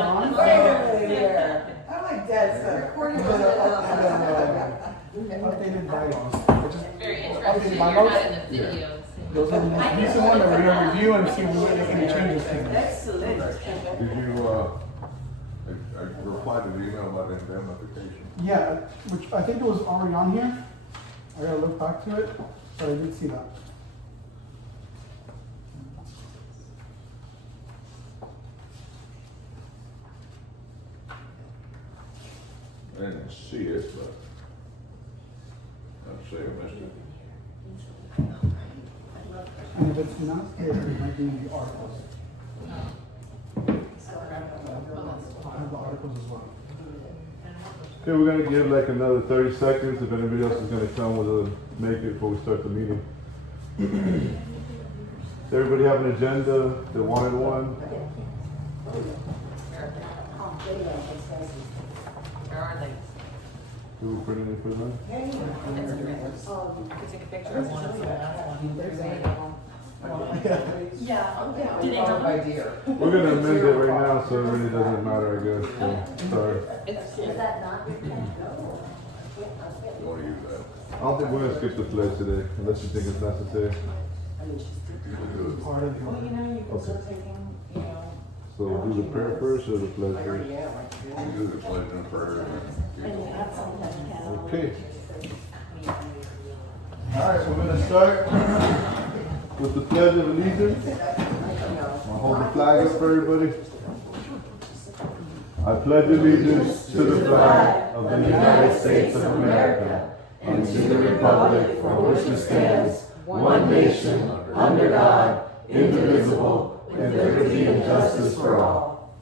on? Wait a minute here. I like that, sir. Updated bylaws. Very Updated interesting. You're bylaws. not in the video. Those are the most recent one that we're gonna review and see if we make any changes to them. Excellent. Did you, I replied to the email about indemnification. Yeah, which I think it was already on here. I gotta look back to it, but I did see that. I didn't see it, but I'd say I missed it. And if it's not here, it might be in the articles. I have the articles as well. Okay, we're gonna give like another 30 seconds if anybody else is gonna come with a make it before we start the meeting. Does everybody have an agenda that wanted one? Where are they? Do we print any for them? Take a picture of one and someone else one. Yeah. Do they have them? We're gonna amend it right now, so it really doesn't matter, I guess. So, sorry. It's, that not your pen? You wanna use that? I don't think we're gonna skip the pledge today, unless you think it's necessary. Part of the order. Okay. So do the prayer first or the pledge first? You do the pledge and prayer. Okay. All right, we're gonna start with the pledge of allegiance. I'll hold the flag up for everybody. I pledge allegiance to the flag of the United States of America and to the republic for which it stands, one nation, under God, indivisible, with liberty and justice for all.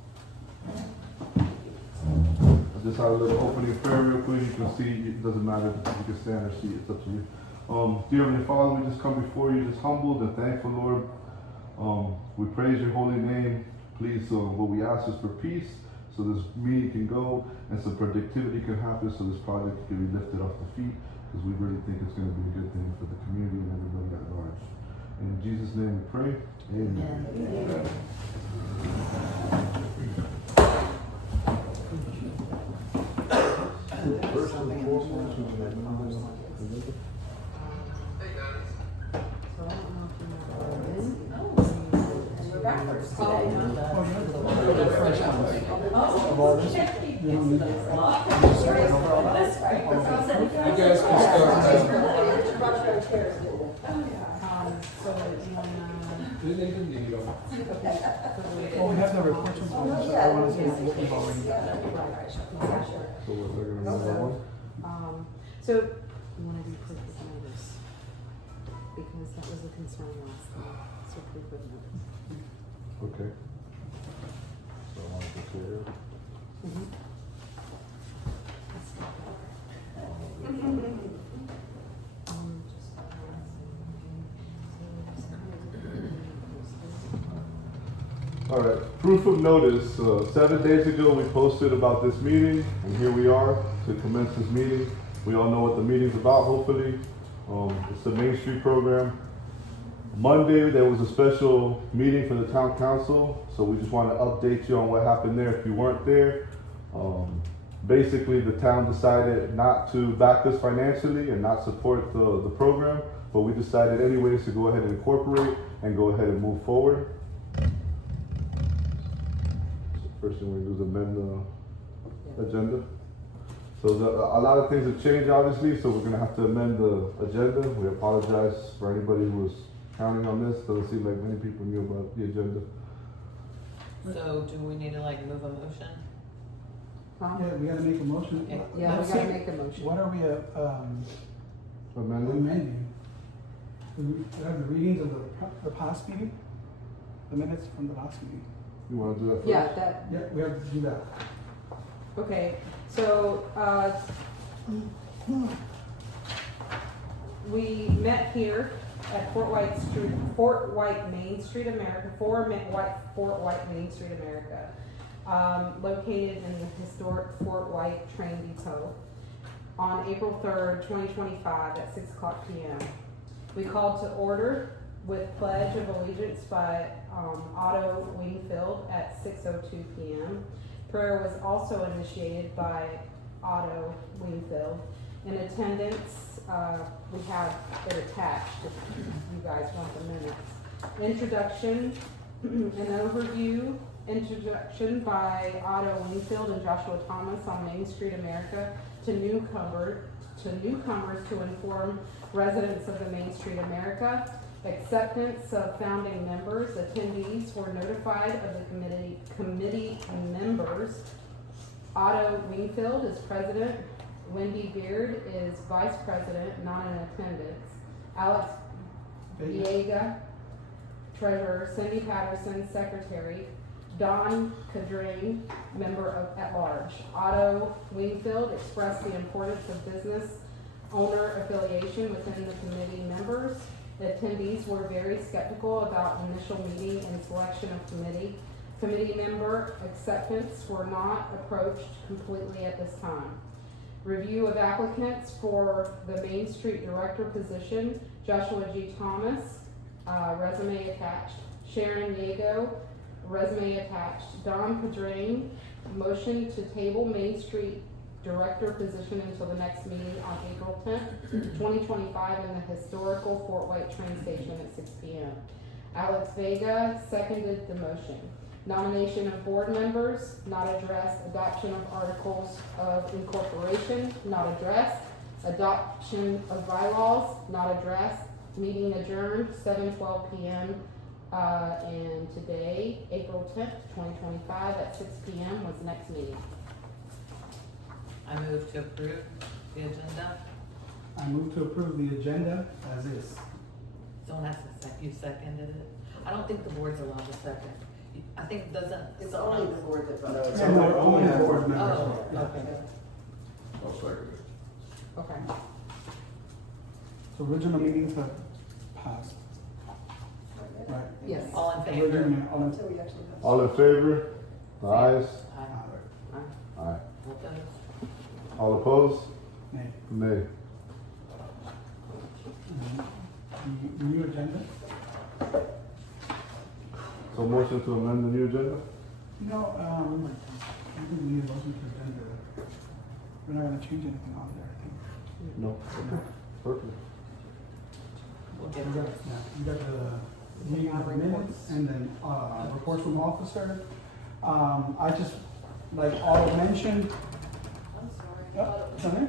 I just have a little opening prayer real quick. You can see, it doesn't matter if you can stand or sit, it's up to you. Dear Heavenly Father, we just come before you just humbled and thankful, Lord. We praise your holy name. Please, what we ask is for peace, so this meeting can go and some productivity can happen, so this project can be lifted off the feet, because we really think it's going to be a good thing for the community and everybody at large. In Jesus' name we pray. Amen. Amen. First and foremost, You guys can start. Well, we have the reports from all, so I want to see what we've already got. so what, they're going to move that one? So, you want to do proof of notice? Because that was a concern last time, so proof of notice. Okay. So I want to clear. All right, proof of notice. 7 days ago, we posted about this meeting, and here we are to commence this meeting. We all know what the meeting's about, hopefully. It's the Main Street program. Monday, there was a special meeting for the town council, so we just want to update you on what happened there if you weren't there. Basically, the town decided not to back us financially and not support the program, but we decided anyways to go ahead and incorporate and go ahead and move forward. First thing we do is amend the agenda. So a lot of things have changed, obviously, so we're going to have to amend the agenda. We apologize for anybody who was counting on this. Doesn't seem like many people knew about the agenda. so do we need to like move a motion? Yeah, we gotta make a motion. Yeah, Yeah, Let's we gotta see, make a motion. What are we, Amendment? amending? Do we have the readings of the past meeting? The minutes from the last meeting? You want to do that first? Yeah, that, Yeah, we have to do that. okay, so, we met here at Fort White Main Street, America, Fort White Main Street, America, located in the historic Fort White Train Depot on April 3rd, 2025 at 6 o'clock p.m. We called to order with Pledge of Allegiance by Otto Wingfield at 6:02 p.m. Prayer was also initiated by Otto Wingfield. In attendance, we have it attached if you guys want the minutes. Introduction, an overview, introduction by Otto Wingfield and Joshua Thomas on Main Street America to newcomers to inform residents of the Main Street America. Acceptance of founding members. Attendees were notified of the committee members. Otto Wingfield is president. Wendy Beard is vice president, not in attendance. Alex Viega, treasurer. Cindy Patterson, secretary. Don Cadrain, member at large. Otto Wingfield expressed the importance of business owner affiliation within the committee members. The attendees were very skeptical about initial meeting and selection of committee. Committee member acceptance were not approached completely at this time. Review of applicants for the Main Street Director position. Joshua G. Thomas, resume attached. Sharon Yago, resume attached. Don Cadrain, motion to table Main Street Director position until the next meeting on April 10th, 2025 in the historical Fort White train station at 6 p.m. Alex Vega seconded the motion. Nomination of board members, not addressed. Adoption of articles of incorporation, not addressed. Adoption of bylaws, not addressed. Meeting adjourned, 7:12 p.m. And today, April 10th, 2025 at 6 p.m. was the next meeting. I move to approve the agenda. I move to approve the agenda as is. Someone has to you seconded it? I don't think the board's allowed to second. I think doesn't. It's only the board that votes. And we're only board members. Oh, Yeah. okay. I'll second it. Okay. So original meetings have passed, right? Yes. All in favor? Original, all in- Until we actually vote. All in favor? Ayes? Aye. Aye. Opposed? All opposed? Nay. Nay. The new agenda? So motion to amend the new agenda? No, I think we need a motion to agenda. We're not gonna change anything on there, I think. No. Perfect. We'll get Yeah, you got the meeting of minutes and then, reports from officer. I just, like all mentioned. I'm sorry. Oh, it's on there?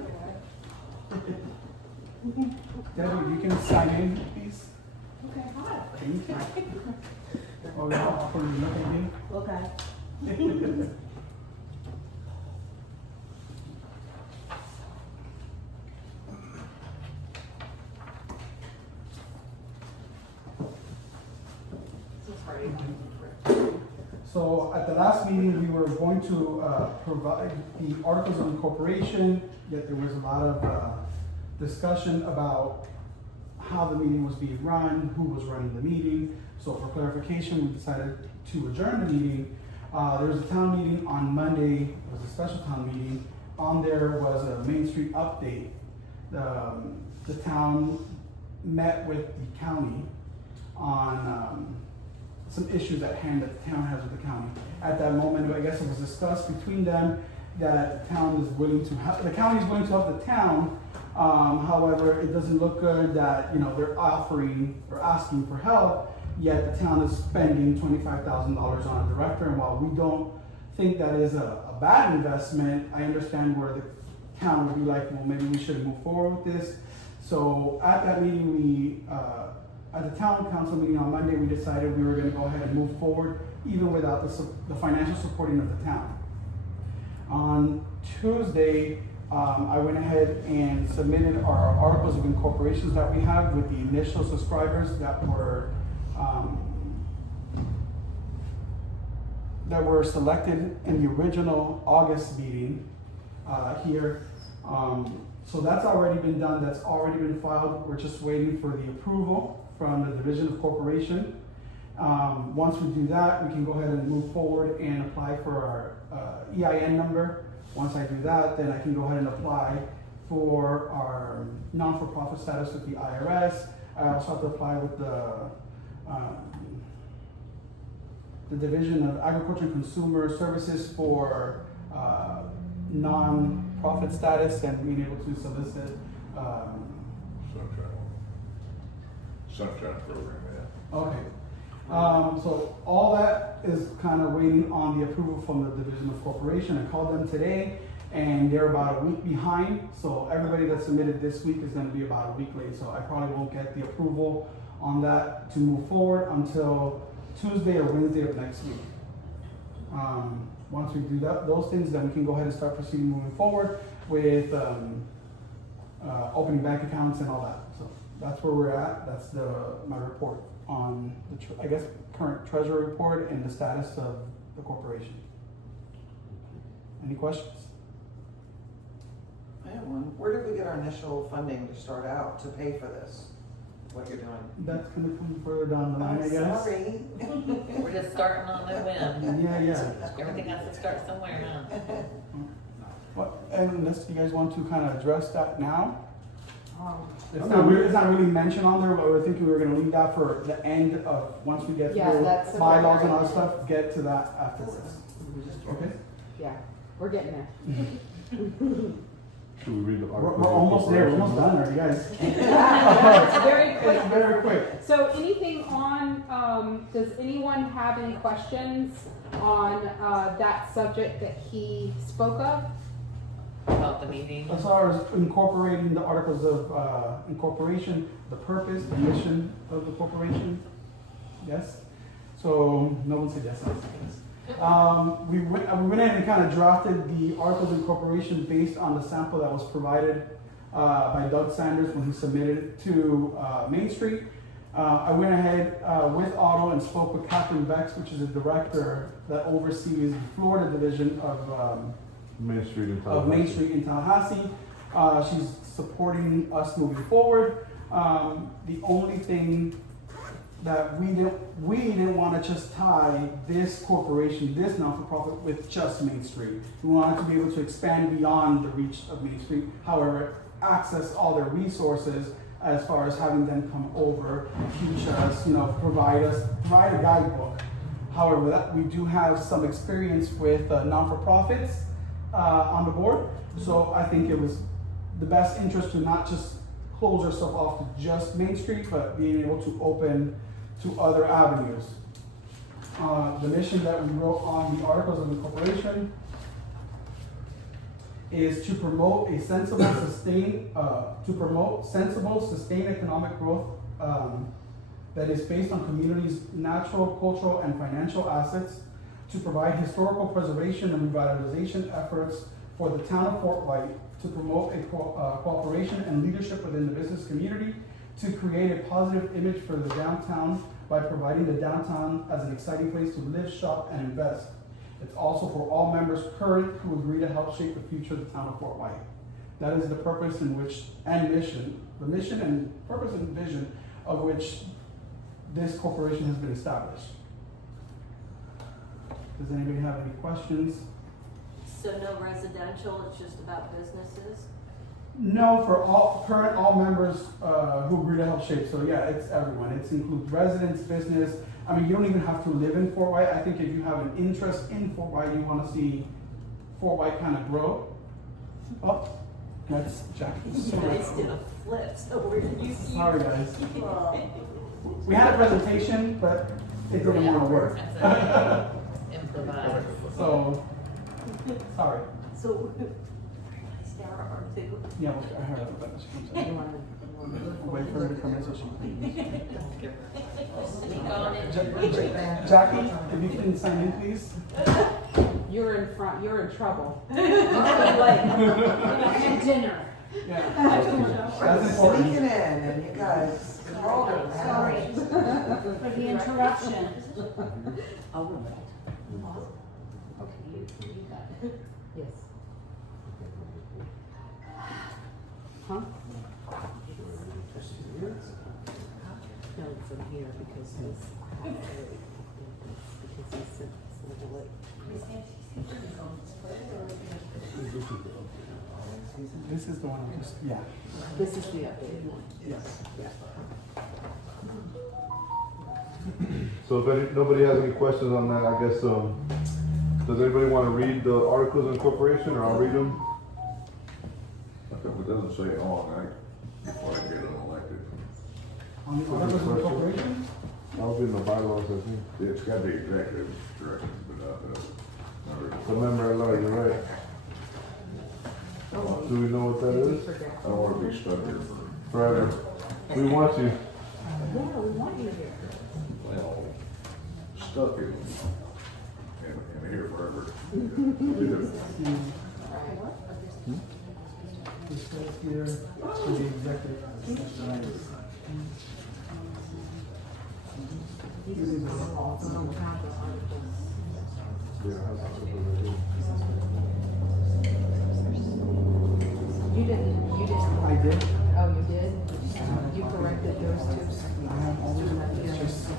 Debbie, you can sign in, please. Okay, hi. Thank you. Oh, we're not offering you nothing, Okay. So at the last meeting, we were going to provide the articles of incorporation, yet there was a lot of discussion about how the meeting was being run, who was running the meeting. So for clarification, we decided to adjourn the meeting. There was a town meeting on Monday, it was a special town meeting. On there was a Main Street update. The town met with the county on some issues at hand that the town has with the county. At that moment, I guess it was discussed between them that the town is willing to help, the county is willing to help the town. However, it doesn't look good that, you know, they're offering or asking for help, yet the town is spending $25,000 on a director. And while we don't think that is a bad investment, I understand where the town would be like, well, maybe we should move forward with this. So at that meeting, at the town council meeting on Monday, we decided we were gonna go ahead and move forward, even without the financial supporting of the town. On Tuesday, I went ahead and submitted our articles of incorporations that we have with the initial subscribers that were selected in the original August meeting here. So that's already been done, that's already been filed. We're just waiting for the approval from the Division of Corporation. Once we do that, we can go ahead and move forward and apply for our EIN number. Once I do that, then I can go ahead and apply for our non-for-profit status with the IRS. I also have to apply with the the Division of Agriculture and Consumer Services for non-profit status and being able to solicit. Sunshine program, yeah. Okay. So all that is kind of waiting on the approval from the Division of Corporation. I called them today and they're about a week behind. So everybody that submitted this week is going to be about a week late. So I probably won't get the approval on that to move forward until Tuesday or Wednesday of next week. Once we do those things, then we can go ahead and start proceeding moving forward with opening bank accounts and all that. So that's where we're at. That's my report on the current treasury report and the status of the corporation. Any questions? I have one. Where did we get our initial funding to start out to pay for this? What you're doing? That's gonna come further down the line, I guess. Sorry. We're just starting on the whim. Yeah. Everything has to start somewhere, huh? What, unless you guys want to kind of address that now? It's No, not really mentioned on there, but we're thinking we were gonna leave that for the end of, once we get Yeah, through that's a bylaws and good all that idea. stuff, get to that afterwards. Okay? Yeah, we're getting there. Should we read the We're article? almost there, we're almost done already, guys. It's very It's quick. very quick. So anything on, does anyone have any questions on, that subject that he spoke of? About the meeting. As far as incorporating the articles of incorporation, the purpose, the mission of the corporation, yes? So, no one said yes, I said yes. We went ahead and kind of drafted the articles of incorporation based on the sample that was provided by Doug Sanders when he submitted it to Main Street. I went ahead with Otto and spoke with Catherine Bex, which is the director that oversees the Florida division of Main Street in Main Street in Tallahassee. She's supporting us moving forward. The only thing that we didn't want to just tie this corporation, this non-for-profit, with just Main Street. We wanted to be able to expand beyond the reach of Main Street. However, access all their resources as far as having them come over, teach us, provide a guidebook. However, that we do have some experience with non-for-profits on the board, so I think it was the best interest to not just close ourselves off to just Main Street, but being able to open to other avenues. The mission that we wrote on the Articles of Incorporation is to promote sensible, sustained economic growth that is based on communities' natural, cultural, and financial assets, to provide historical preservation and revitalization efforts for the town of Fort White, to promote a cooperation and leadership within the business community, to create a positive image for the downtown by providing the downtown as an exciting place to live, shop, and invest. It's also for all members current who agree to help shape the future of the town of Fort White. That is the purpose and mission, the mission and purpose and vision of which this corporation has been established. Does anybody have any questions? So no residential, it's just about businesses? No, for all members who agree to help shape. So yeah, it's everyone. It includes residents, business. I mean, you don't even have to live in Fort White. I think if you have an interest in Fort White, you want to see Fort White kind of grow. Oh, that's Jackie. You guys did a flip, so where did you see? Sorry, guys. Well, We had a presentation, but it didn't want to work. That's okay. Improvise. So, sorry. so, Sarah, are they? Yeah, I heard of it. She comes in. You wanna- Wait for her to come in so she can. Don't give her- Sneak on in. Jackie, if you can sign in, please. You're in front, you're in trouble. And dinner. Yeah. That's important. Sneaking in and you guys, you're all gonna have. Sorry. For the interruption. Yes. Huh? No, from here because he's halfway. Because he's a little late. This is the one I'm just, yeah. This is the updated one. Yes. Yeah. So if nobody has any questions on that, I guess, does anybody want to read the articles of incorporation, or I'll read them? I think it doesn't say on, right? Before I get elected. On the articles of incorporation? That was in the bylaws, I think. It's got the executive direction, but, Remember, I lied, you're right. Do we know what that is? I don't wanna be stuck here for, Forever. We want you. Yeah, we want you here. well, stuck in here forever. This says here, for the executive session. You didn't, I did. oh, you did? You corrected those two? I have all of them. It's just. I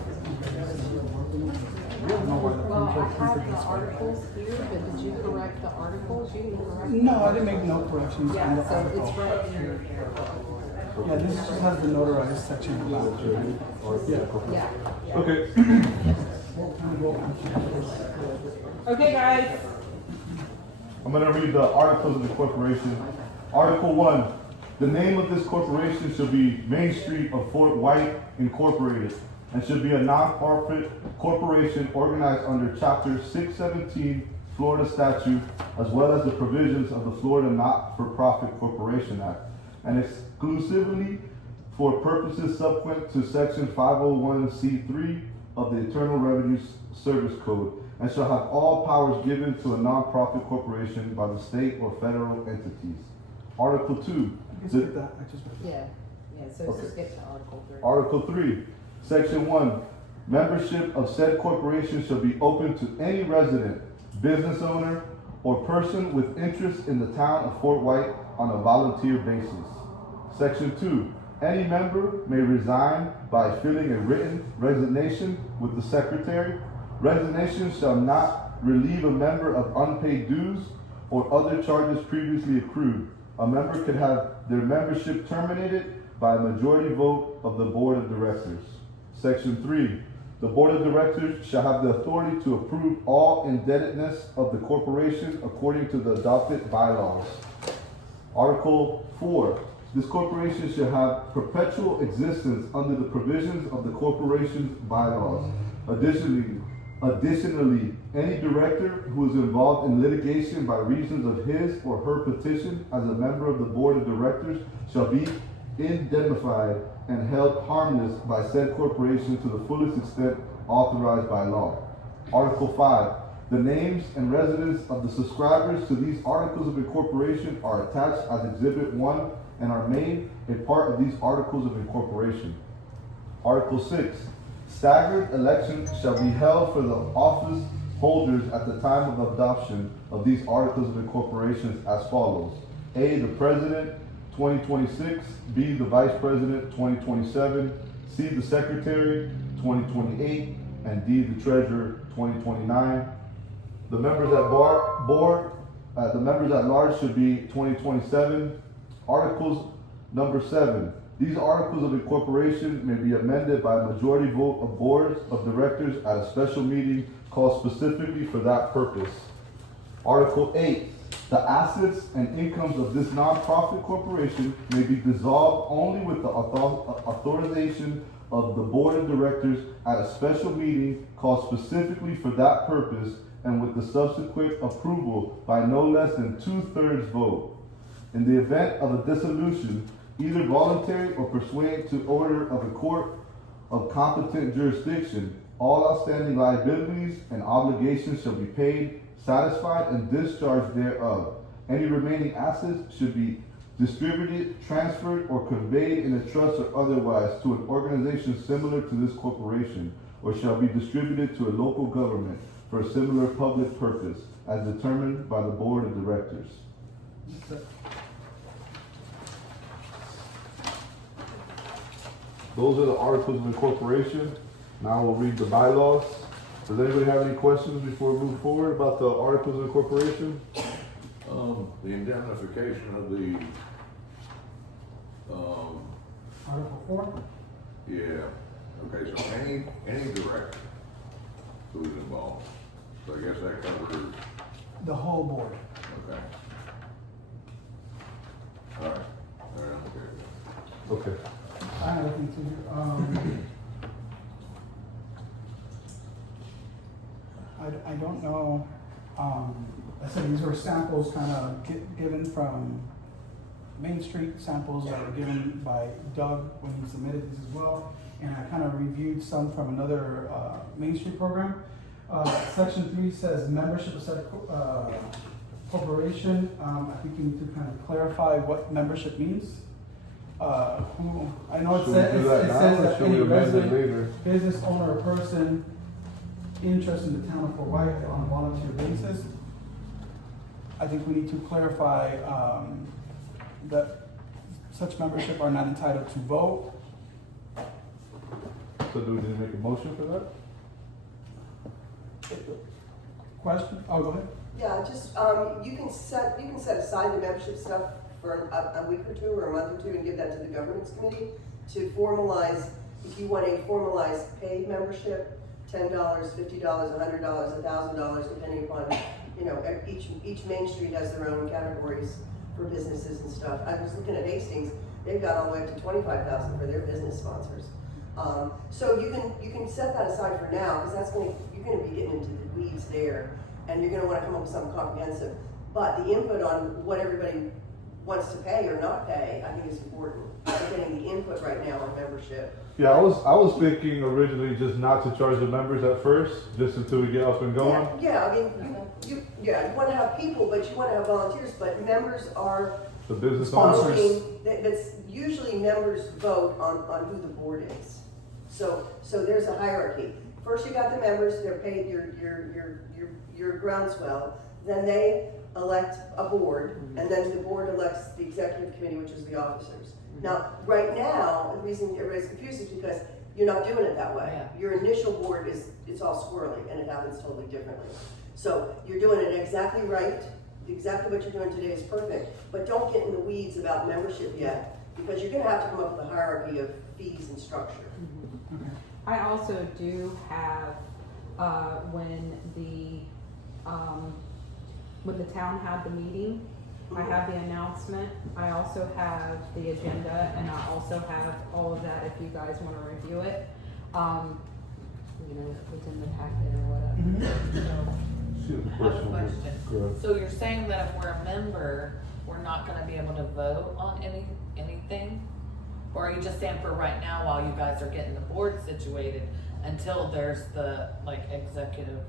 don't know why the Well, I printer have the gets better. articles here, but did you correct the articles? You didn't correct? No, I didn't make no corrections on Yeah, the so article. it's right here. Yeah, this just has the notarized section about it. Yeah. Yeah. Okay. Okay, guys. I'm gonna read the articles of incorporation. Article 1, the name of this corporation shall be Main Street of Fort White Incorporated, and should be a non-profit corporation organized under Chapter 617 Florida statute, as well as the provisions of the Florida Not-for-Profit Corporation Act, and exclusively for purposes subsequent to Section 501c3 of the Internal Revenue Service Code, and shall have all powers given to a non-profit corporation by the state or federal entities. Article 2. You can skip that, I just read it. Yeah, so Okay. skip to Article 3. Article 3, Section 1, membership of said corporation shall be open to any resident, business owner, or person with interest in the town of Fort White on a volunteer basis. Section 2, any member may resign by filling a written resignation with the secretary. Resignation shall not relieve a member of unpaid dues or other charges previously accrued. A member could have their membership terminated by a majority vote of the Board of Directors. Section 3. The Board of Directors shall have the authority to approve all indebtedness of the corporation according to the adopted bylaws. Article 4. This corporation shall have perpetual existence under the provisions of the corporation's bylaws. Additionally, any director who is involved in litigation by reasons of his or her petition as a member of the Board of Directors shall be indemnified and held harmless by said corporation to the fullest extent authorized by law. Article 5. The names and residence of the subscribers to these articles of incorporation are attached as Exhibit 1 and are made a part of these articles of incorporation. Article 6. Staggered elections shall be held for the office holders at the time of adoption of these articles of incorporation as follows. A, the president, 2026. B, the vice president, 2027. C, the secretary, 2028. And D, the treasurer, 2029. The members at the members at large should be 2027. Articles number 7. These articles of incorporation may be amended by a majority vote of boards of directors at a special meeting called specifically for that purpose. Article 8. The assets and incomes of this non-profit corporation may be dissolved only with the authorization of the board of directors at a special meeting called specifically for that purpose and with the subsequent approval by no less than 2/3 vote. In the event of a dissolution, either voluntary or pursuant to order of a court of competent jurisdiction, all outstanding liabilities and obligations shall be paid, satisfied, and discharged thereof. Any remaining assets should be distributed, transferred, or conveyed in a trust or otherwise to an organization similar to this corporation, or shall be distributed to a local government for a similar public purpose, as determined by the board of directors. Those are the articles of incorporation. Now we'll read the bylaws. Does anybody have any questions before we move forward about the articles of incorporation? The indemnification of the, Article 4? yeah, Okay, so any director who's involved, so I guess that covers, The whole board. okay. All right, I'm okay. Okay. I have nothing to do. I don't know, I said these were samples kind of given from Main Street, samples that were given by Doug when he submitted these as well. And I kind of reviewed some from another, Main Street program. Section 3 says membership of said, corporation. I think you need to kind of clarify what membership means. Who, I know it Should says, we do that it now, says or that should we any amend it resident, later? business owner or person interested in the town of Fort White on a volunteer basis. I think we need to clarify, that such membership are not entitled to vote. So do we need to make a motion for that? Question? Oh, go ahead. Yeah, just, you can set aside the membership stuff for a week or two or a month or two and give that to the governance committee to formalize, if you want a formalized paid membership, $10, $50, $100, $1,000, depending upon, you know, each Main Street has their own categories for businesses and stuff. I was looking at Hastings, they've got all the way up to $25,000 for their business sponsors. So you can set that aside for now, because you're gonna be getting into the weeds there, and you're gonna wanna come up with something comprehensive. But the input on what everybody wants to pay or not pay, I think is important. We're getting the input right now on membership. Yeah, I was thinking originally just not to charge the members at first, just until we get up and going. Yeah, I mean, you wanna have people, but you wanna have volunteers, but members are The business Sponsors. owners. voting, that's usually members vote on who the board is. So there's a hierarchy. First you got the members, they're paid your groundswell, then they elect a board, and then the board elects the executive committee, which is the officers. Now, right now, the reason everybody's confused is because you're not doing it that way. Yeah. Your initial board it's all squirrely, and it happens totally differently. So you're doing it exactly right, exactly what you're doing today is perfect, but don't get in the weeds about membership yet, because you're gonna have to come up with a hierarchy of fees and structure. I also do have, when the town had the meeting, I have the announcement, I also have the agenda, and I also have all of that if you guys wanna review it. You know, it's in the packet or whatever. She has a I have a question. question. Go ahead. So you're saying that if we're a member, we're not gonna be able to vote on anything? Or are you just saying for right now, while you guys are getting the board situated, until there's the, like, executive?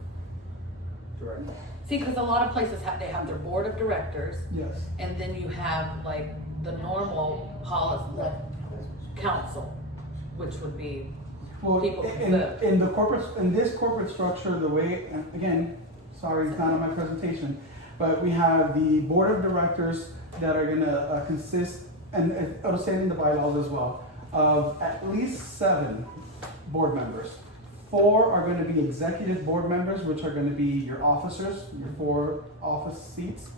Correct. See, cause a lot of places they have their board of directors, Yes. and then you have like the normal policy, like council, which would be, Well, People in this corporate structure, the way, and again, sorry, it's not on my presentation, but we have the board of directors that are gonna consist, and it'll say it in the bylaws as well, of at least 7 board members. 4 are gonna be executive board members, which are gonna be your officers, your 4 office seats.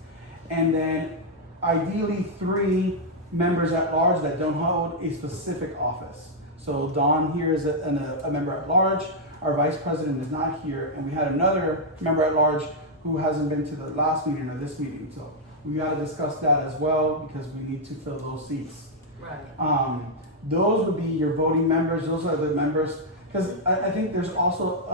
And then ideally 3 members at large that don't hold a specific office. So Don here is a member at large, our vice president is not here, and we had another member at large who hasn't been to the last meeting or this meeting. So we gotta discuss that as well, because we need to fill those seats. right, Those would be your voting members, those are the members, because I think there's also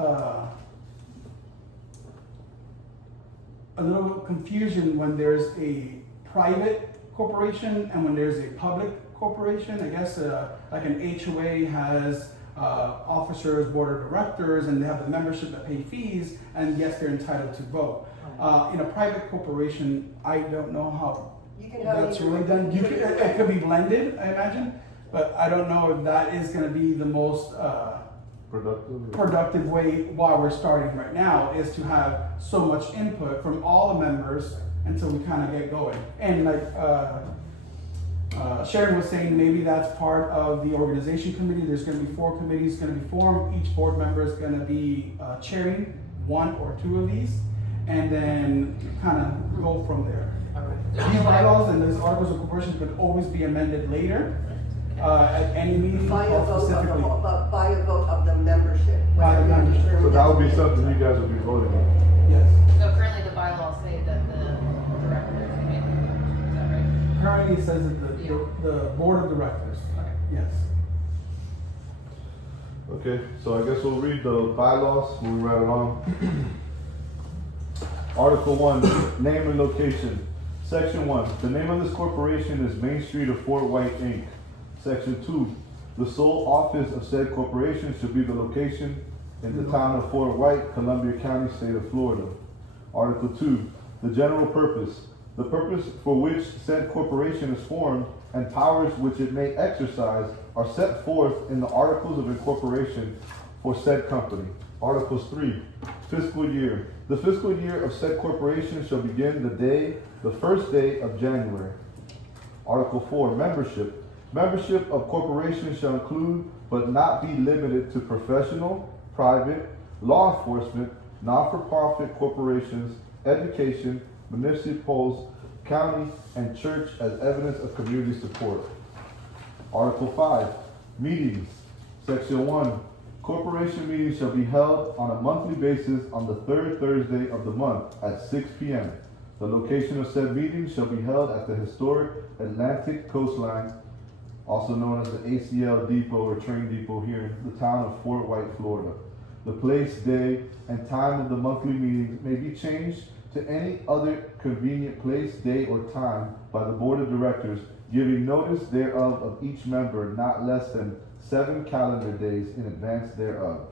a little confusion when there's a private corporation and when there's a public corporation. I guess like an HOA has officers, board of directors, and they have the membership that pay fees, and yes, they're entitled to vote. In a private corporation, I don't know how You can have that's either- really done. It could be blended, I imagine, but I don't know if that is gonna be the most productive way while we're starting right now, is to have so much input from all the members until we kind of get going. And like Sharon was saying, maybe that's part of the organization committee. There's gonna be 4 committees gonna be formed. Each board member is gonna be chairing 1 or 2 of these, and then kind of go from there. alright. These bylaws and these articles of corporation could always be amended later, At any meeting, By a or vote of the specifically? whole, by a vote of the membership. By the whatever you membership. determine So that would be that's- something you guys would be voting on. Yes. So currently the bylaws say that the directors make the vote, is that right? Currently, it says that the board of directors, Okay. yes. Okay, so I guess we'll read the bylaws, moving right along. Article 1, name and location. Section 1, the name of this corporation is Main Street of Fort White, Inc. Section 2, the sole office of said corporation should be the location in the town of Fort White, Columbia County, state of Florida. Article 2, the general purpose. The purpose for which said corporation is formed and powers which it may exercise are set forth in the articles of incorporation for said company. Articles 3, fiscal year. The fiscal year of said corporation shall begin the first day of January. Article 4, membership. Membership of corporation shall include but not be limited to professional, private, law enforcement, not-for-profit corporations, education, municipals, county, and church as evidence of community support. Article 5, meetings. Section 1, corporation meetings shall be held on a monthly basis on the third Thursday of the month at 6 p.m. The location of said meetings shall be held at the historic Atlantic Coastline, also known as the ACL Depot or Train Depot here in the town of Fort White, Florida. The place, day, and time of the monthly meetings may be changed to any other convenient place, day, or time by the board of directors, giving notice thereof of each member not less than 7 calendar days in advance thereof.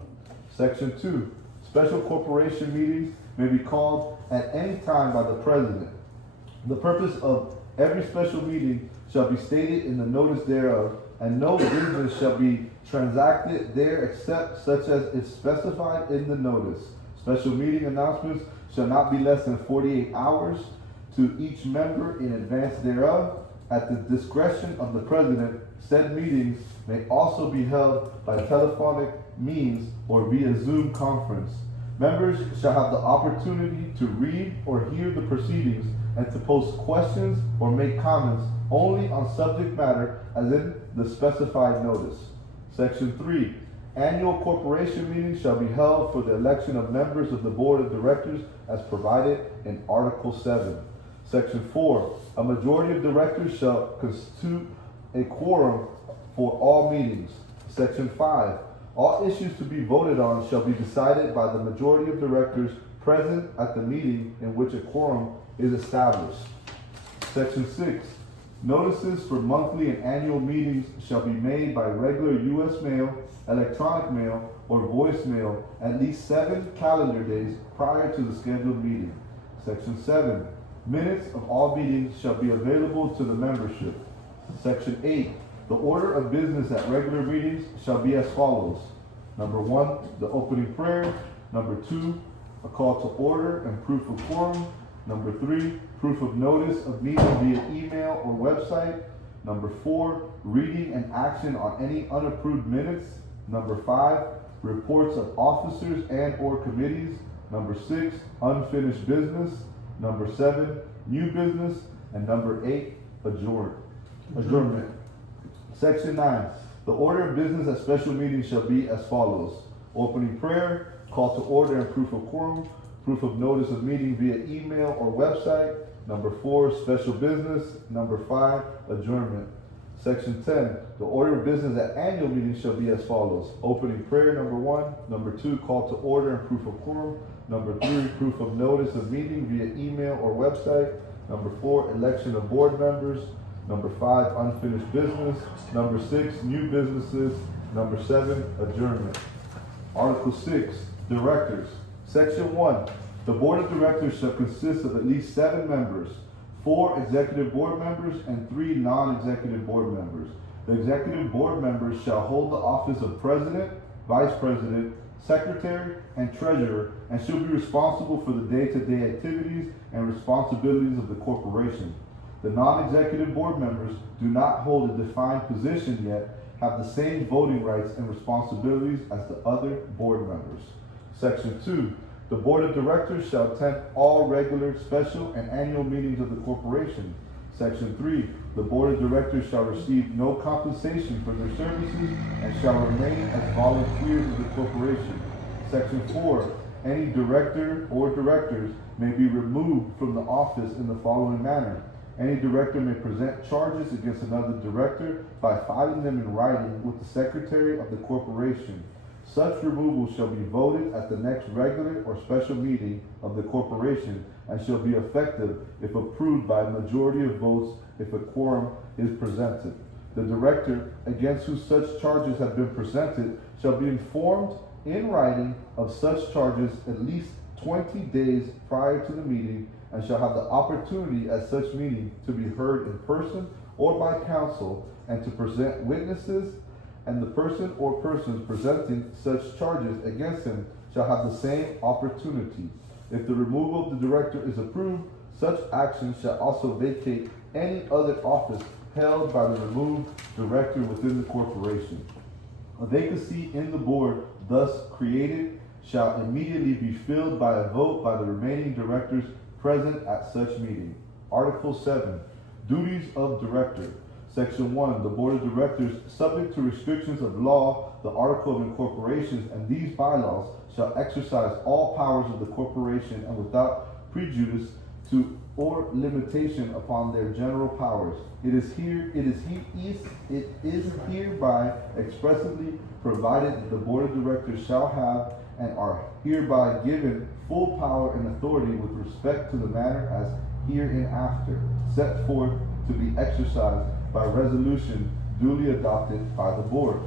Section 2, special corporation meetings may be called at any time by the president. The purpose of every special meeting shall be stated in the notice thereof, and no business shall be transacted there except such as is specified in the notice. Special meeting announcements shall not be less than 48 hours to each member in advance thereof. At the discretion of the president, said meetings may also be held by telephonic means or via Zoom conference. Members shall have the opportunity to read or hear the proceedings and to post questions or make comments only on subject matter as in the specified notice. Section 3, annual corporation meetings shall be held for the election of members of the board of directors as provided in Article 7. Section 4, a majority of directors shall constitute a quorum for all meetings. Section 5, all issues to be voted on shall be decided by the majority of directors present at the meeting in which a quorum is established. Section 6, notices for monthly and annual meetings shall be made by regular U.S. mail, electronic mail, or voicemail at least 7 calendar days prior to the scheduled meeting. Section 7, minutes of all meetings shall be available to the membership. Section 8, the order of business at regular meetings shall be as follows. Number 1, the opening prayer. Number 2, a call to order and proof of quorum. Number 3, proof of notice of meeting via email or website. Number 4, reading and action on any unapproved minutes. Number 5, reports of officers and or committees. Number 6, unfinished business. Number 7, new business. And number 8, adjournment. Section 9, the order of business at special meetings shall be as follows. Opening prayer, call to order and proof of quorum, proof of notice of meeting via email or website. Number 4, special business. Number 5, adjournment. Section 10, the order of business at annual meetings shall be as follows. Opening prayer, number 1. Number 2, call to order and proof of quorum. Number 3, proof of notice of meeting via email or website. Number 4, election of board members. Number 5, unfinished business. Number 6, new businesses. Number 7, adjournment. Article 6, directors. Section 1, the board of directors shall consist of at least 7 members, 4 executive board members and 3 non-executive board members. The executive board members shall hold the office of president, vice president, secretary, and treasurer, and shall be responsible for the day-to-day activities and responsibilities of the corporation. The non-executive board members do not hold a defined position yet, have the same voting rights and responsibilities as the other board members. Section 2, the board of directors shall attend all regular, special, and annual meetings of the corporation. Section 3, the board of directors shall receive no compensation for their services and shall remain as volunteers of the corporation. Section 4, any director or directors may be removed from the office in the following manner. Any director may present charges against another director by filing them in writing with the secretary of the corporation. Such removal shall be voted at the next regular or special meeting of the corporation and shall be effective if approved by a majority of votes if a quorum is presented. The director against whom such charges have been presented shall be informed in writing of such charges at least 20 days prior to the meeting and shall have the opportunity at such meeting to be heard in person or by counsel and to present witnesses, and the person or persons presenting such charges against him shall have the same opportunity. If the removal of the director is approved, such action shall also vacate any other office held by the removed director within the corporation. A vacancy in the board thus created shall immediately be filled by a vote by the remaining directors present at such meeting. Article 7, Duties of Director. Section 1, the board of directors, subject to restrictions of law, the article of incorporation, and these bylaws, shall exercise all powers of the corporation and without prejudice to or limitation upon their general powers. It is hereby expressly provided that the board of directors shall have and are hereby given full power and authority with respect to the matter as hereinafter set forth to be exercised by resolution duly adopted by the board.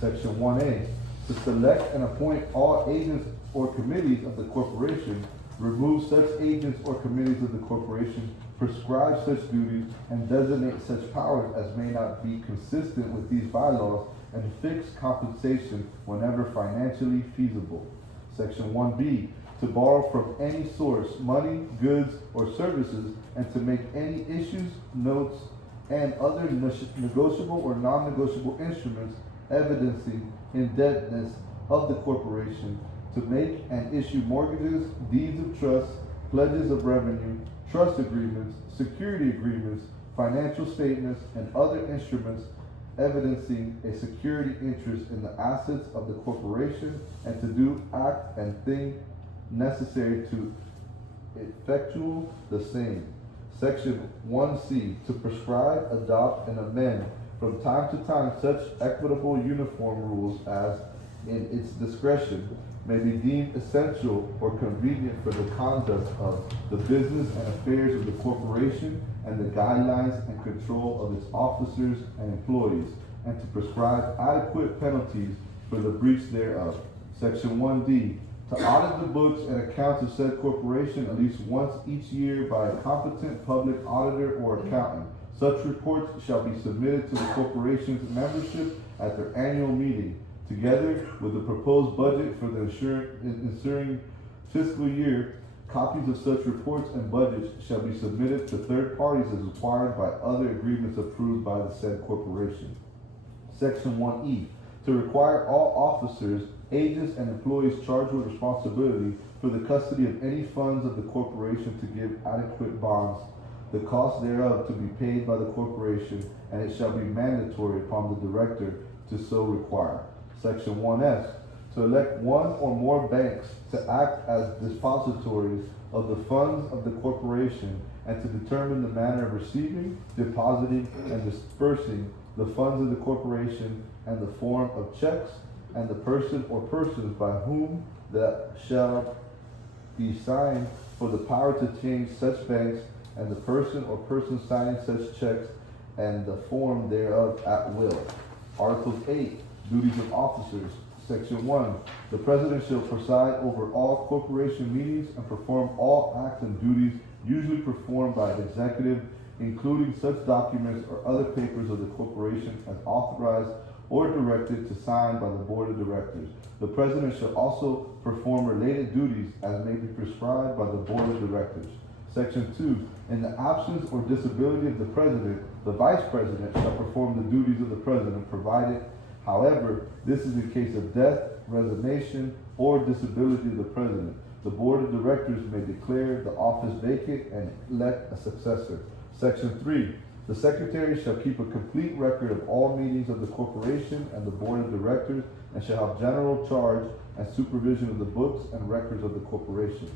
Section 1A, to select and appoint all agents or committees of the corporation, remove such agents or committees of the corporation, prescribe such duties, and designate such powers as may not be consistent with these bylaws, and fix compensation whenever financially feasible. Section 1B, to borrow from any source money, goods, or services, and to make any issues, notes, and other negotiable or non-negotiable instruments evidencing indebtedness of the corporation, to make and issue mortgages, deeds of trust, pledges of revenue, trust agreements, security agreements, financial statements, and other instruments evidencing a security interest in the assets of the corporation, and to do act and thing necessary to effectual the same. Section 1C, to prescribe, adopt, and amend from time to time such equitable uniform rules as, in its discretion, may be deemed essential or convenient for the conduct of the business and affairs of the corporation and the guidelines and control of its officers and employees, and to prescribe adequate penalties for the breach thereof. Section 1D, to audit the books and accounts of said corporation at least once each year by a competent public auditor or accountant. Such reports shall be submitted to the corporation's membership at their annual meeting, together with the proposed budget for the ensuing fiscal year. Copies of such reports and budgets shall be submitted to third parties as required by other agreements approved by the said corporation. Section 1E, to require all officers, agents, and employees charged with responsibility for the custody of any funds of the corporation to give adequate bonds, the cost thereof to be paid by the corporation, and it shall be mandatory upon the director to so require. Section 1F, to elect one or more banks to act as depositories of the funds of the corporation and to determine the manner of receiving, depositing, and dispersing the funds of the corporation and the form of checks and the person or persons by whom that shall be signed for the power to change such banks and the person or persons signing such checks and the form thereof at will. Article 8, duties of officers. Section 1, the president shall preside over all corporation meetings and perform all acts and duties usually performed by an executive, including such documents or other papers of the corporation as authorized or directed to sign by the board of directors. The president shall also perform related duties as may be prescribed by the board of directors. Section 2, in the absence or disability of the president, the vice president shall perform the duties of the president, provided, however, this is in case of death, resignation, or disability of the president. The board of directors may declare the office vacant and elect a successor. Section 3, the secretary shall keep a complete record of all meetings of the corporation and the board of directors, and shall have general charge and supervision of the books and records of the corporation.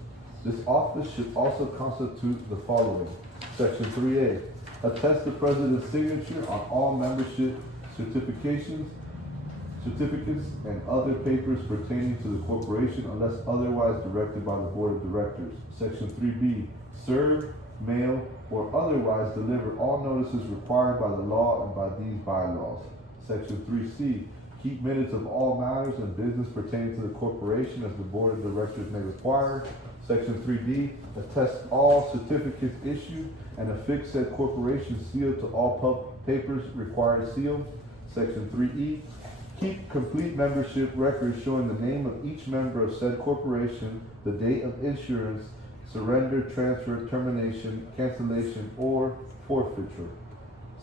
This office should also constitute the following. Section 3A, attest the president's signature on all membership certificates and other papers pertaining to the corporation unless otherwise directed by the board of directors. Section 3B, serve, mail, or otherwise deliver all notices required by the law and by these bylaws. Section 3C, keep minutes of all matters and business pertaining to the corporation as the board of directors may require. Section 3D, attest all certificates issued and affix said corporation seal to all papers required sealed. Section 3E, keep complete membership records showing the name of each member of said corporation, the date of issuance, surrender, transfer, termination, cancellation, or forfeiture.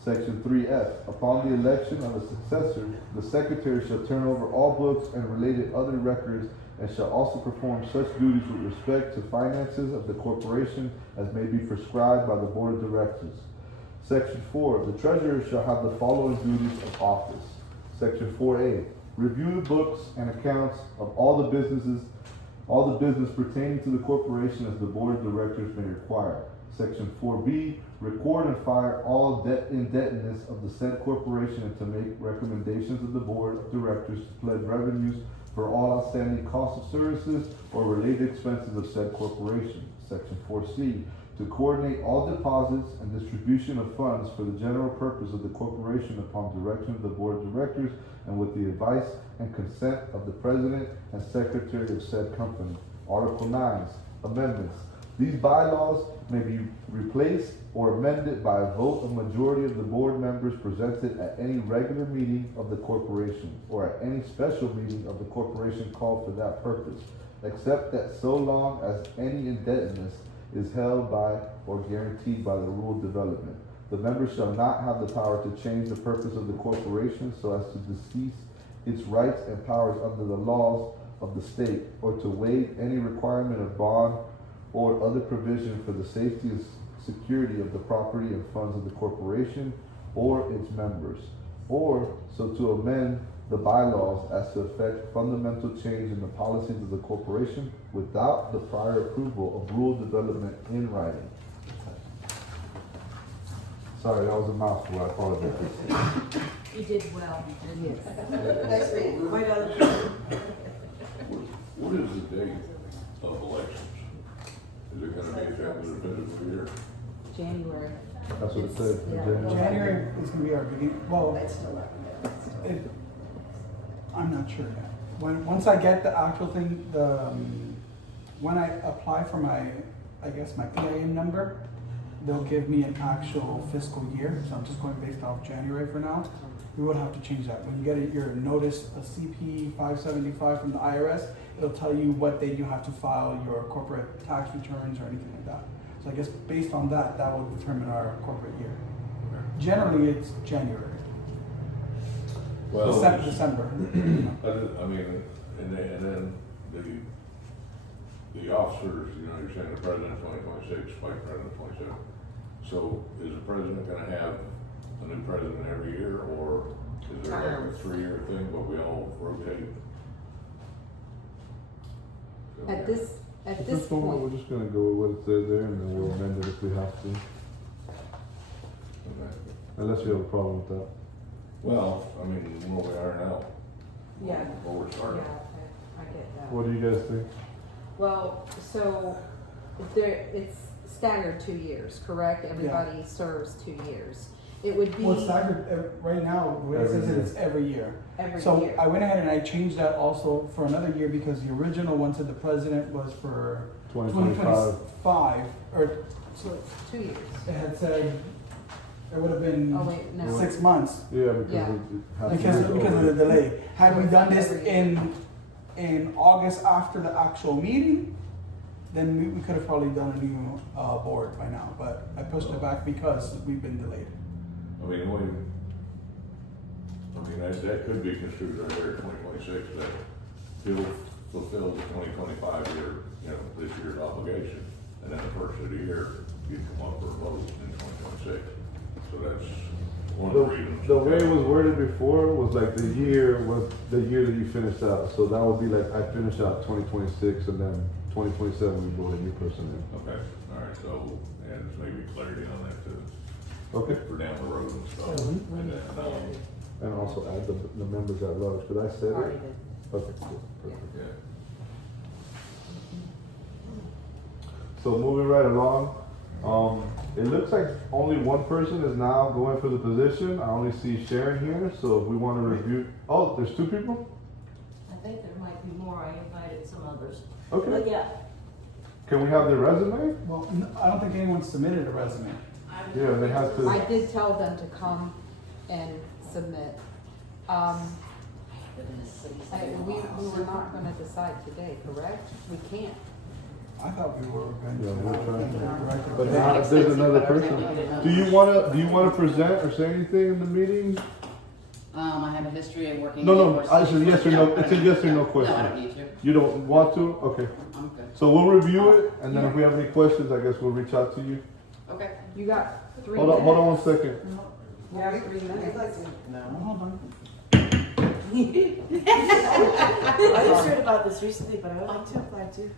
Section 3F, upon the election of a successor, the secretary shall turn over all books and related other records and shall also perform such duties with respect to finances of the corporation as may be prescribed by the board of directors. Section 4, the treasurer shall have the following duties of office. Section 4A, review the books and accounts of all the business pertaining to the corporation as the board of directors may require. Section 4B, record and file all indebtedness of the said corporation and to make recommendations of the board of directors to pledge revenues for all outstanding costs of services or related expenses of said corporation. Section 4C, to coordinate all deposits and distribution of funds for the general purpose of the corporation upon direction of the board of directors and with the advice and consent of the president and secretary of said company. Article 9, amendments. These bylaws may be replaced or amended by a vote of majority of the board members presented at any regular meeting of the corporation or at any special meeting of the corporation called for that purpose, except that so long as any indebtedness is held by or guaranteed by the rule of development. The members shall not have the power to change the purpose of the corporation so as to decease its rights and powers under the laws of the state, or to waive any requirement of bond or other provision for the safety and security of the property and funds of the corporation or its members, or so to amend the bylaws as to effect fundamental change in the policies of the corporation without the prior approval of rule development in writing. Sorry, that was a mouthful, I apologize. You did well. Next meeting. Right out of the What is the date of elections? Is it gonna be at the end of the fiscal year? January. That's what it said. Yeah. January is gonna be our beginning, well, It's still not. I'm not sure yet. Once I get the actual thing, when I apply for my EIN number, they'll give me an actual fiscal year, so I'm just going based off January for now. We will have to change that. When you get your notice, a CP 575 from the IRS, it'll tell you what day you have to file your corporate tax returns or anything like that. So I guess based on that, that will determine our corporate year. Generally, it's January. Well, December. I mean, and then the officers, you know, you're saying the president 2026, vice president 27. So is the president gonna have a new president every year, or is there like a 3-year thing, but we all rotate? So, At this At this moment, point, we're just gonna go with what it says there, and then we'll amend it if we have to, okay. unless you have a problem with that. Well, I mean, where we are now. Yeah. Where we're Yeah, starting. I get that. What do you guys think? well, so it's staggered 2 years, correct? Everybody serves 2 years. It would be Well, it's staggered, right now, the way it says it, it's every year. every So year. I went ahead and I changed that also for another year because the original one said the president was for 2025. 2025, or So it's 2 years. it had said it would have been Oh, wait, no. 6 months Yeah, because Yeah. it has to because be of the over. delay. Had we done this Every year. in August after the actual meeting, then we could have probably done a new board by now. But I pushed it back because we've been delayed. I mean, that could be construed right there, 2026, that he'll fulfill the 2025 year, you know, this year's obligation. And then the first of the year, you come up for a vote in 2026. So that's one of the reasons. The way it was worded before was like the year was the year that you finished out. So that would be like, I finished out 2026 and then 2027 we vote a new person in. Okay, all right, so, and there's maybe clarity on that too. Okay. For down the road and stuff. And then, And also add the members at large, because I said Already it. did. Okay, cool, perfect. yeah. So moving right along, it looks like only one person is now going for the position. I only see Sharon here, so if we want to review, oh, there's two people? I think there might be more, I invited some others. Okay. But yeah. Can we have their resume? Well, I don't think anyone submitted a resume. Yeah, they have to. I did tell them to come and submit. We were not gonna decide today, correct? We can't. I thought we were going Yeah, we're trying to. to. But now, if there's another person, do you wanna present or say anything in the meeting? I have a history of working. No, in I said yes or no, it's a yes or no No, I question. don't need to. You don't want to? Okay. I'm good. So we'll review it, and then if we have any questions, I guess we'll reach out to you. Okay. You got 3 Hold minutes. on 1 second. You have 3 We'd minutes. like to, no. Hold on. I just heard about this recently, but I would like to apply too.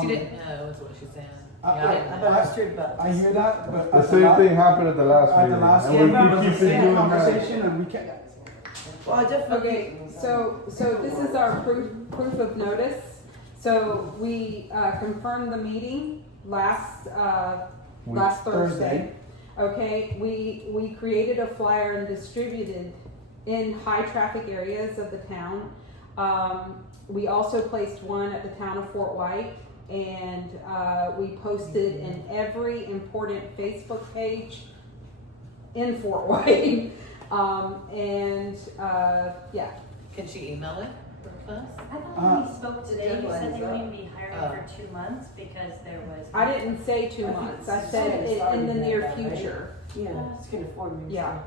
She didn't know is what she's saying. I- Yeah, I didn't But know. I just heard about I hear that, but. The at same la- thing happened at the last At meeting. the last and meeting, we it was keep the same doing that. conversation and we can't. Well, I definitely. Okay, so this is our proof of notice. So we confirmed the meeting last Thursday. Okay, we created a flyer and distributed in high traffic areas of the town. We also placed one at the town of Fort White, and we posted in every important Facebook page in Fort White. Yeah. Can she email it for us? I thought we spoke today, you said they were deadline's going to be hiring for 2 months because there was. I didn't say 2 months. I said in the near future. Yeah, it's gonna form me. Yeah.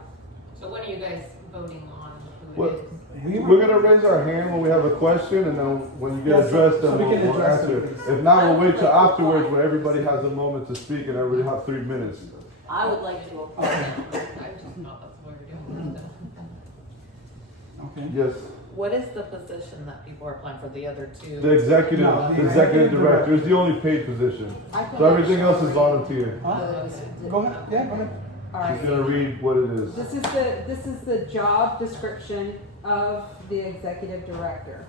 So when are you guys voting on who What- it is? We're gonna raise our hand when we have a question, and then when you get Yes, addressed, so then we can we'll address answer. it, please. If not, we'll wait till afterwards when everybody has a moment to speak and everybody have 3 minutes. I would like to apply. I just thought that's what we were doing. Okay. Yes, What is the position that people are applying for, the other two? the executive, No, the executive director is the only paid position. I can So everything else is actually- volunteer. Go ahead, yeah, go ahead. All right. She's gonna read what it is. This is the job description of the executive director.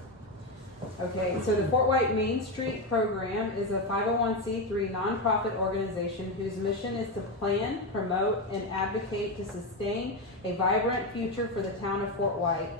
Okay, so the Fort White Main Street Program is a 501c3 nonprofit organization whose mission is to plan, promote, and advocate to sustain a vibrant future for the town of Fort White.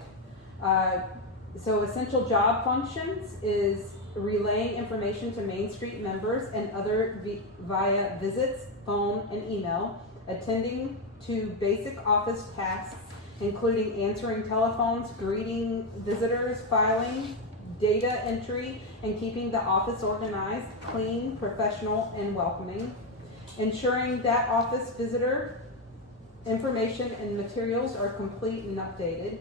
So essential job functions is relaying information to Main Street members and other via visits, phone, and email, attending to basic office tasks, including answering telephones, greeting visitors, filing, data entry, and keeping the office organized, clean, professional, and welcoming. Ensuring that office visitor information and materials are complete and updated.